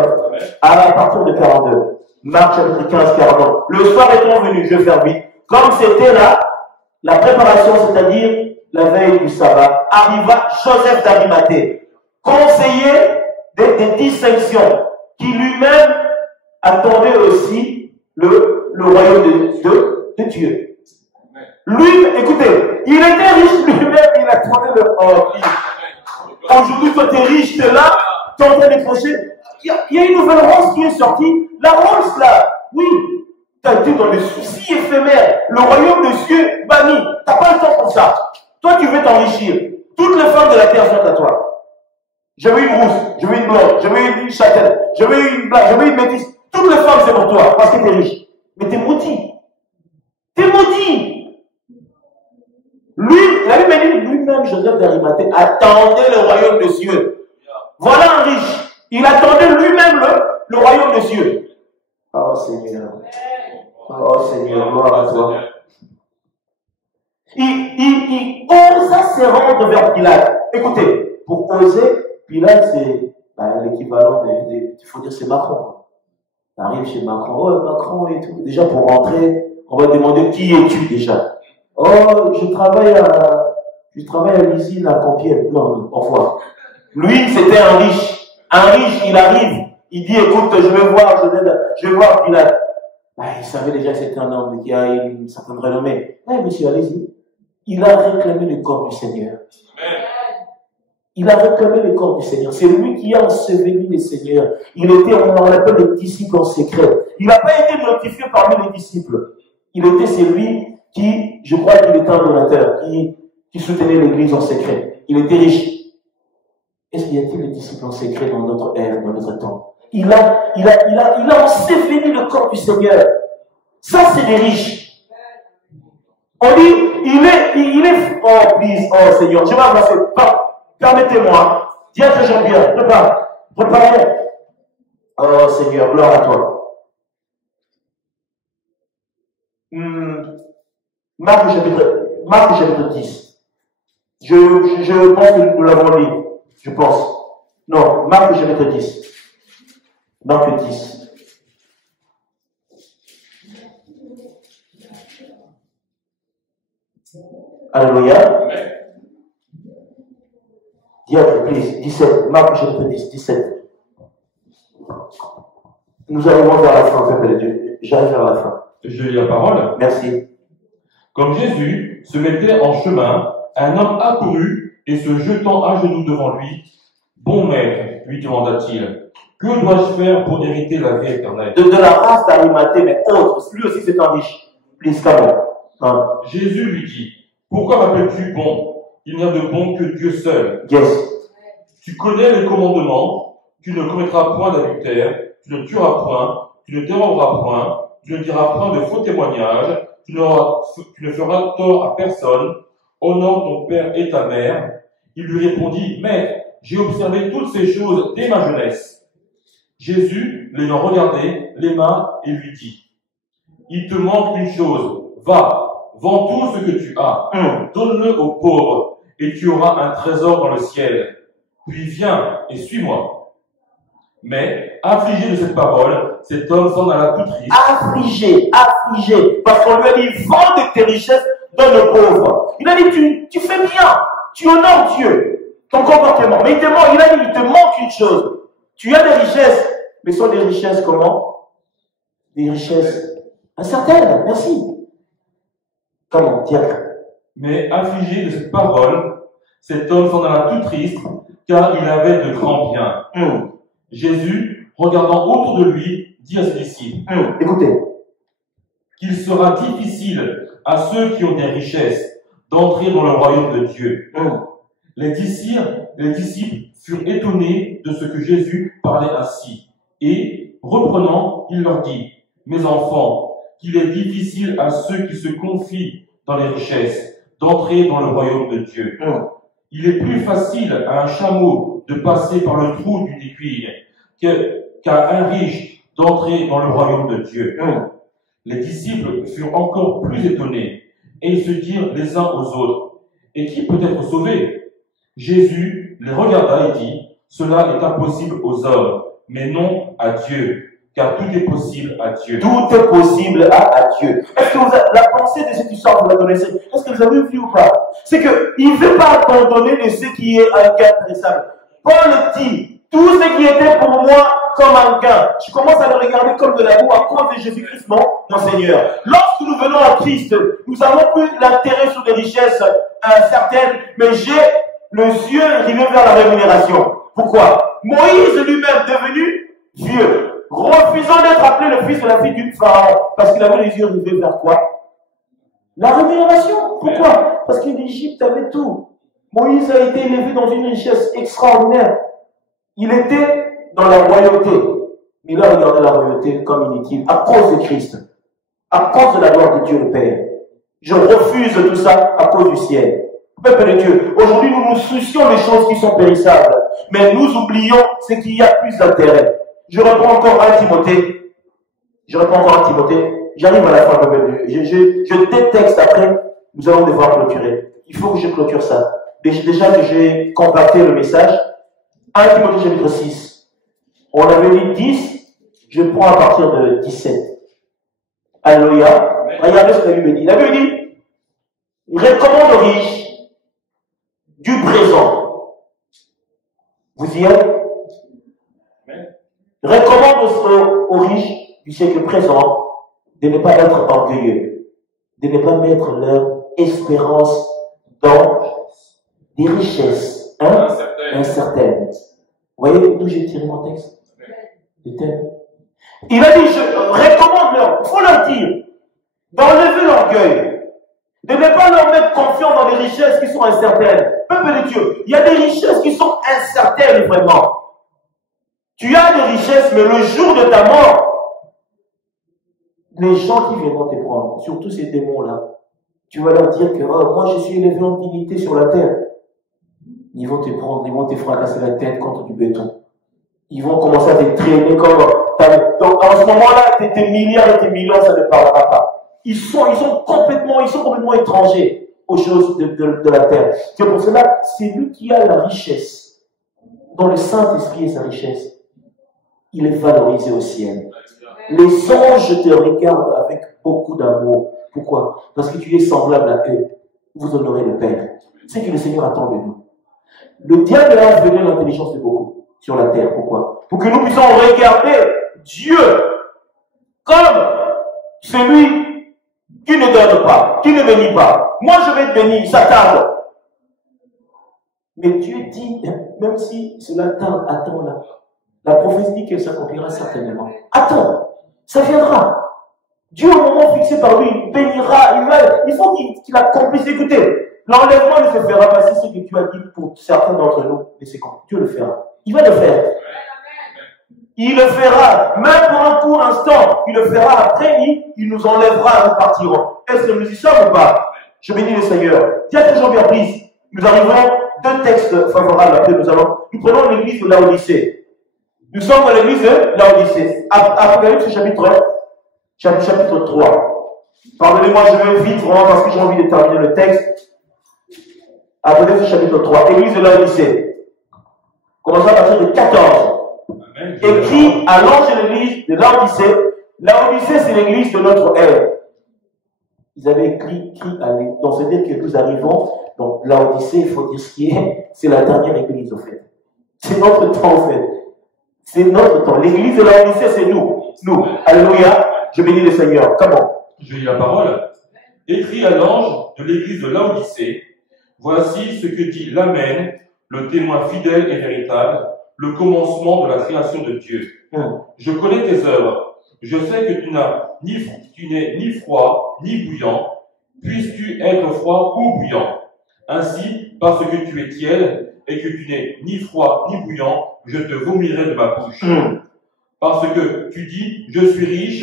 À partir de 42. Marc chapitre 15, 42. Le soir étant venu, je vais faire vite. Comme c'était là, la préparation, c'est-à-dire la veille du sabbat, arriva Joseph d'Arimathée, conseiller des distinctions, qui lui-même attendait aussi le royaume de Dieu. Lui, écoutez, il était riche lui-même, il attendait le royaume. Aujourd'hui, toi, tu es riche, tu es là, tu es en train de décrocher. Il y a une nouvelle Rolls qui est sortie. La Rolls, là, oui, tu as été dans les soucis éphémères. Le royaume de Dieu banni. Tu n'as pas le temps pour ça. Toi, tu veux t'enrichir. Toutes les femmes de la terre sont à toi. Je veux une rousse, je veux une blonde, je veux une châtaigne, je veux une blague, je veux une métisse. Toutes les femmes, c'est pour toi, parce que tu es riche. Mais tu es maudit. T'es maudit. Lui, la Bible dit lui-même, Joseph d'Arimathée, attendait le royaume des cieux. Voilà un riche. Il attendait lui-même le royaume des cieux. Oh Seigneur. Oh Seigneur, gloire à toi. Il osa se rendre vers Pilate. Écoutez, pour oser, Pilate, c'est l'équivalent il faut dire c'est Macron. On arrive chez Macron, oh Macron et tout. Déjà pour rentrer, on va demander qui es-tu déjà. Oh, je travaille à l'usine à Compiègne. Non, au revoir. Lui, c'était un riche. Un riche, il arrive, il dit écoute, je vais voir Pilate. Il savait déjà que c'était un homme qui a une certaine renommée. Monsieur, allez-y. Il a réclamé le corps du Seigneur. Il a réclamé le corps du Seigneur. C'est lui qui a enseveli le Seigneur. On l'appelle le disciple en secret. Il n'a pas été notifié parmi les disciples. Il était celui qui, je crois qu'il était un donateur, qui soutenait l'église en secret. Il était riche. Est-ce qu'il y a-t-il des disciples en secret dans notre ère, dans notre temps? Il a enseveli le corps du Seigneur. Ça, c'est des riches. On dit, il est, oh, please, oh Seigneur, je vais avancer. Permettez-moi. Diable Jean-Pierre, préparez. Oh Seigneur, gloire à toi. Marc chapitre 10. Je pense que nous l'avons lu. Je pense. Non, Marc chapitre 10. Marc 10. Alléluia. Diable, please. 17. Marc chapitre 10, 17. Nous arrivons vers la fin, peuple de Dieu. J'arrive vers la fin. Je lis la parole. Merci. Comme Jésus se mettait en chemin, un homme accourut et se jetant à genoux devant lui, bon maître, lui demanda-t-il, que dois-je faire pour hériter la vie éternelle? De la race d'Arimathée, mais autre. Lui aussi c'est un riche. Please, come on. Jésus lui dit, pourquoi m'appelles-tu bon? Il n'y a de bon que Dieu seul. Yes. Tu connais les commandements, tu ne commettras point d'adultère, tu ne tueras point, tu ne déroberas point, tu ne diras point de faux témoignages, tu ne feras tort à personne, honore ton père et ta mère. Il lui répondit, Maître, j'ai observé toutes ces choses dès ma jeunesse. Jésus, l'ayant regardé, l'aima et lui dit, il te manque une chose, va, vends tout ce que tu as, donne-le aux pauvres, et tu auras un trésor dans le ciel. Puis viens et suis-moi. Mais, affligé de cette parole, cet homme s'en alla tout triste. Affligé, parce qu'on lui a dit, vends de tes richesses, donne aux pauvres. Il a dit, tu fais bien, tu honores Dieu, ton comportement. Mais il te manque une chose. Tu as des richesses, mais ce sont des richesses comment? Des richesses incertaines, merci. Comment dire? Mais affligé de cette parole, cet homme s'en alla tout triste, car il avait de grands biens. Jésus, regardant autour de lui, dit à ses disciples, écoutez, qu'il sera difficile à ceux qui ont des richesses d'entrer dans le royaume de Dieu. Les disciples furent étonnés de ce que Jésus parlait ainsi. Et, reprenant, il leur dit, mes enfants, qu'il est difficile à ceux qui se confient dans les richesses d'entrer dans le royaume de Dieu. Il est plus facile à un chameau de passer par le trou d'une aiguille qu'à un riche d'entrer dans le royaume de Dieu. Les disciples furent encore plus étonnés et ils se dirent les uns aux autres, et qui peut être sauvé? Jésus les regarda et dit, cela est impossible aux hommes, mais non à Dieu, car tout est possible à Dieu. Tout est possible à Dieu. Est-ce que la pensée de cette histoire, vous la connaissez? Est-ce que vous avez vu ou pas? C'est qu'il ne veut pas abandonner de ce qui est un gain périssable. Paul dit, tout ce qui était pour moi comme un gain, je commence à le regarder comme de l'amour à cause de Jésus-Christ, mon Seigneur. Lorsque nous venons à Christ, nous avons plus l'intérêt sur des richesses certaines, mais j'ai les yeux rivés vers la rémunération. Pourquoi? Moïse lui-même devenu vieux, refusant d'être appelé le fils de la fille du pharaon, parce qu'il avait les yeux rivés vers quoi? La rémunération. Pourquoi? Parce que l'Égypte avait tout. Moïse a été élevé dans une richesse extraordinaire. Il était dans la royauté. Mais il a regardé la royauté comme inutile à cause de Christ, à cause de la gloire de Dieu le Père. Je refuse tout ça à cause du ciel. Peuple de Dieu, aujourd'hui nous nous soucions des choses qui sont périssables, mais nous oublions ce qu'il y a plus d'intérêt. Je reprends encore à Timothée. J'arrive à la fin, peuple de Dieu. Je déteste après, nous allons devoir clôturer. Il faut que je clôture ça. Déjà que j'ai compacté le message, 1 Timothée chapitre 6. On avait dit 10, je prends à partir de 17. Alléluia. Regardez ce que la Bible dit. La Bible dit, recommande aux riches du présent. Vous y êtes? Recommande aux riches du siècle présent de ne pas être orgueilleux, de ne pas mettre leur espérance dans des richesses incertaines. Vous voyez d'où j'ai tiré mon texte? Il a dit, je recommande-leur, il faut leur dire, d'enlever l'orgueil, de ne pas leur mettre confiance dans des richesses qui sont incertaines. Peuple de Dieu, il y a des richesses qui sont incertaines vraiment. Tu as des richesses, mais le jour de ta mort, les gens qui viendront te prendre, surtout ces démons-là, tu vas leur dire que oh, moi je suis élevé en dignité sur la terre. Ils vont te prendre, ils vont te fracasser la tête contre du béton. Ils vont commencer à te traîner comme... Donc en ce moment-là, tes milliards et tes millions, ça ne parlera pas. Ils sont complètement étrangers aux choses de la terre. C'est pour cela, c'est lui qui a la richesse, dont le Saint-Esprit est sa richesse. Il est valorisé au ciel. Les anges te regardent avec beaucoup d'amour. Pourquoi? Parce que tu es semblable à eux. Vous honorez le Père. C'est que le Seigneur attend de nous. Le diable a donné l'intelligence de beaucoup sur la terre. Pourquoi? Pour que nous puissions regarder Dieu comme celui qui ne donne pas, qui ne bénit pas. Moi je vais te bénir, ça tarde. Mais Dieu dit, même si cela tarde, attends là. La prophétie dit qu'elle s'accomplira certainement. Attends, ça viendra. Dieu, au moment fixé par lui, bénira, il faut qu'il accomplisse. Écoutez, l'enlèvement ne se fera pas, c'est ce que tu as dit pour certains d'entre nous, mais c'est quand Dieu le fera. Il va le faire. Il le fera, même pour un court instant, il le fera. Après, il nous enlèvera, nous partirons. Est-ce que nous y sommes ou pas? Je bénis le Seigneur. Tiens toujours bien prise. Nous arriverons, 2 textes favorables, après nous prenons l'église de Laodicée. Nous sommes dans l'église de Laodicée. Apocalypse chapitre 3. Pardonnez-moi, je vais vite vraiment parce que j'ai envie de terminer le texte. Apocalypse chapitre 3. Église de Laodicée. Commençons à partir de 14. Amen. Écrit à l'ange de l'église de Laodicée. Laodicée, c'est l'église de notre ère. Ils avaient écrit dans ce dire que nous arrivons. Donc, Laodicée, il faut dire ce qui est. C'est la dernière église, en fait. C'est notre temps, en fait. C'est notre temps. L'église de Laodicée, c'est nous. Nous. Alléluia. Je bénis le Seigneur. Comment? Je lis la parole. Écrit à l'ange de l'église de Laodicée, voici ce que dit l'Amen, le témoin fidèle et véritable, le commencement de la création de Dieu. Je connais tes œuvres. Je sais que tu n'es ni froid ni bouillant. Puisses-tu être froid ou bouillant? Ainsi, parce que tu es tiède et que tu n'es ni froid ni bouillant, je te vomirai de ma bouche. Parce que tu dis, je suis riche.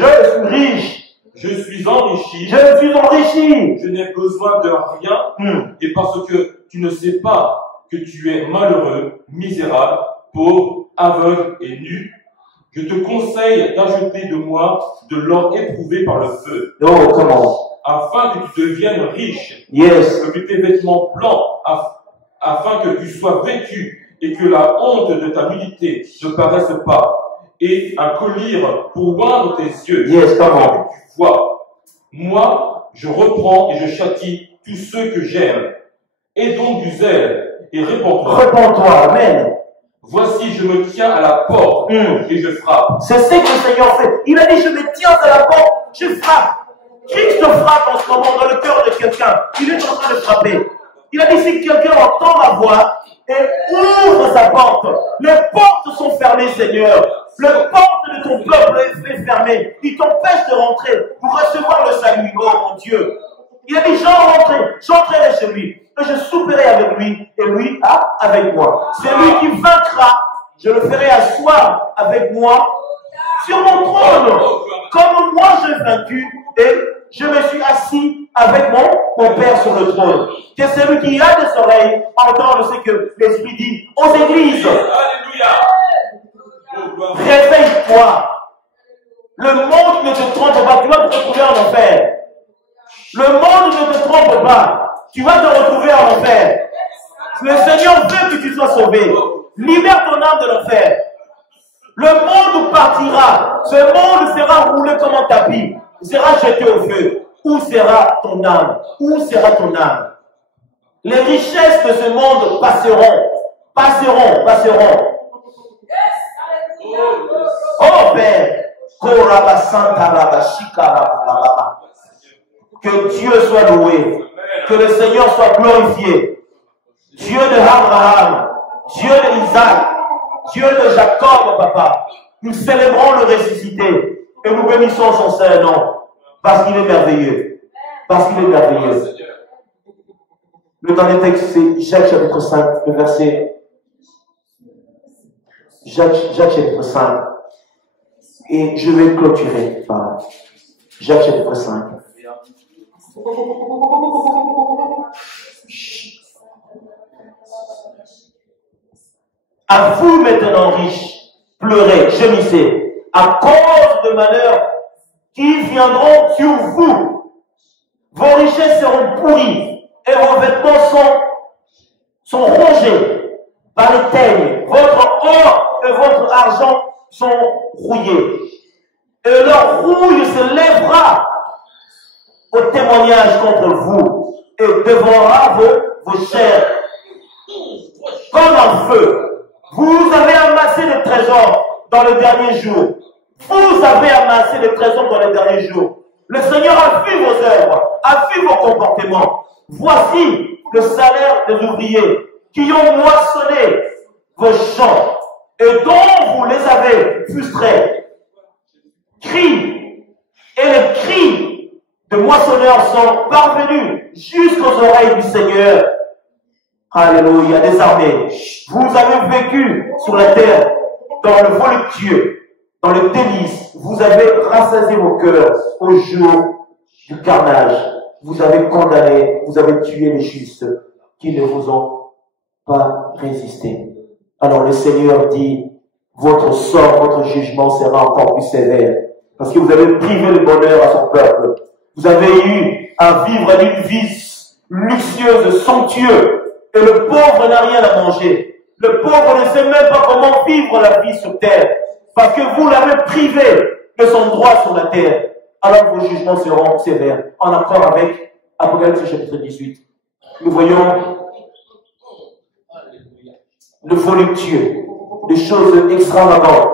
Je suis enrichi. Je n'ai besoin de rien. Et parce que tu ne sais pas que tu es malheureux, misérable, pauvre, aveugle et nu, je te conseille d'ajouter de moi de l'or éprouvé par le feu. Oh, comment? Afin que tu deviennes riche. Yes. Que tes vêtements blancs, afin que tu sois vêtu et que la honte de ta nudité ne paraisse pas. Et un collier pour oindre tes yeux. Yes, comment? Que tu vois. Moi, je reprends et je châtie tous ceux que j'aime. Aie donc du zèle et répands-toi. Répands-toi, amen. Voici, je me tiens à la porte et je frappe. C'est ce que le Seigneur fait. Il a dit, je me tiens à la porte, je frappe. Christ frappe en ce moment dans le cœur de quelqu'un. Il est en train de frapper. Il a dit, si quelqu'un entend ma voix et ouvre sa porte, les portes sont fermées, Seigneur. Le porte de ton peuple est fermé. Il t'empêche de rentrer pour recevoir le salut. Oh mon Dieu. Il a dit, j'entrerai chez lui. Et je souperai avec lui. Et lui avec moi. C'est lui qui vaincra. Je le ferai asseoir avec moi sur mon trône, comme moi j'ai vaincu et je me suis assis avec mon Père sur le trône. Que celui qui a des oreilles entende ce que l'Esprit dit aux églises. Alléluia. Réveille-toi. Le monde ne te trompe pas, tu vas te retrouver en enfer. Le monde ne te trompe pas, tu vas te retrouver en enfer. Le Seigneur veut que tu sois sauvé. Libère ton âme de l'enfer. Le monde partira. Ce monde sera roulé comme un tapis. Il sera jeté au feu. Où sera ton âme? Où sera ton âme? Les richesses de ce monde passeront. Passeront. Oh Père, que Dieu soit loué, que le Seigneur soit glorifié. Dieu de Abraham, Dieu d'Isaac, Dieu de Jacob, papa. Nous célébrons le ressuscité et nous bénissons son saint nom parce qu'il est merveilleux. Parce qu'il est merveilleux. Le dernier texte, c'est Jacques chapitre 5, le verset. Jacques chapitre 5. Et je vais clôturer par Jacques chapitre 5. À vous maintenant riches, pleurez, gémissez, à cause de malheurs qui viendront sur vous. Vos richesses seront pourries et vos vêtements sont rongés par les teignes. Votre or et votre argent sont rouillés. Et leur rouille se lèvera au témoignage contre vous et dévorera vos chairs comme un feu. Vous avez amassé des trésors dans le dernier jour. Vous avez amassé des trésors dans les derniers jours. Le Seigneur a vu vos œuvres, a vu vos comportements. Voici le salaire des ouvriers qui ont moissonné vos champs et dont vous les avez frustrés. Cris et les cris de moissonneurs sont parvenus jusqu'aux oreilles du Seigneur. Alléluia, des armées. Vous avez vécu sur la terre dans le voluptueux, dans le délice. Vous avez rassasié vos cœurs au jour du carnage. Vous avez condamné, vous avez tué les justes qui ne vous ont pas résisté. Alors le Seigneur dit, votre sort, votre jugement sera encore plus sévère. Parce que vous avez privé le bonheur à son peuple. Vous avez eu à vivre d'une vie luxueuse, somptueuse. Et le pauvre n'a rien à manger. Le pauvre ne sait même pas comment vivre la vie sur terre. Parce que vous l'avez privé de son droit sur la terre. Alors vos jugements seront sévères. En accord avec Apocalypse chapitre 18. Nous voyons le voluptueux, des choses extravagantes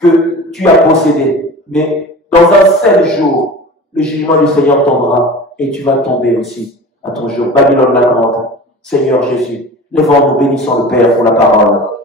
que tu as possédées. Mais dans un seul jour, le jugement du Seigneur tombera et tu vas tomber aussi à ton jour. Babylone la grande. Seigneur Jésus, lèvons-nous, bénissons le Père pour la parole.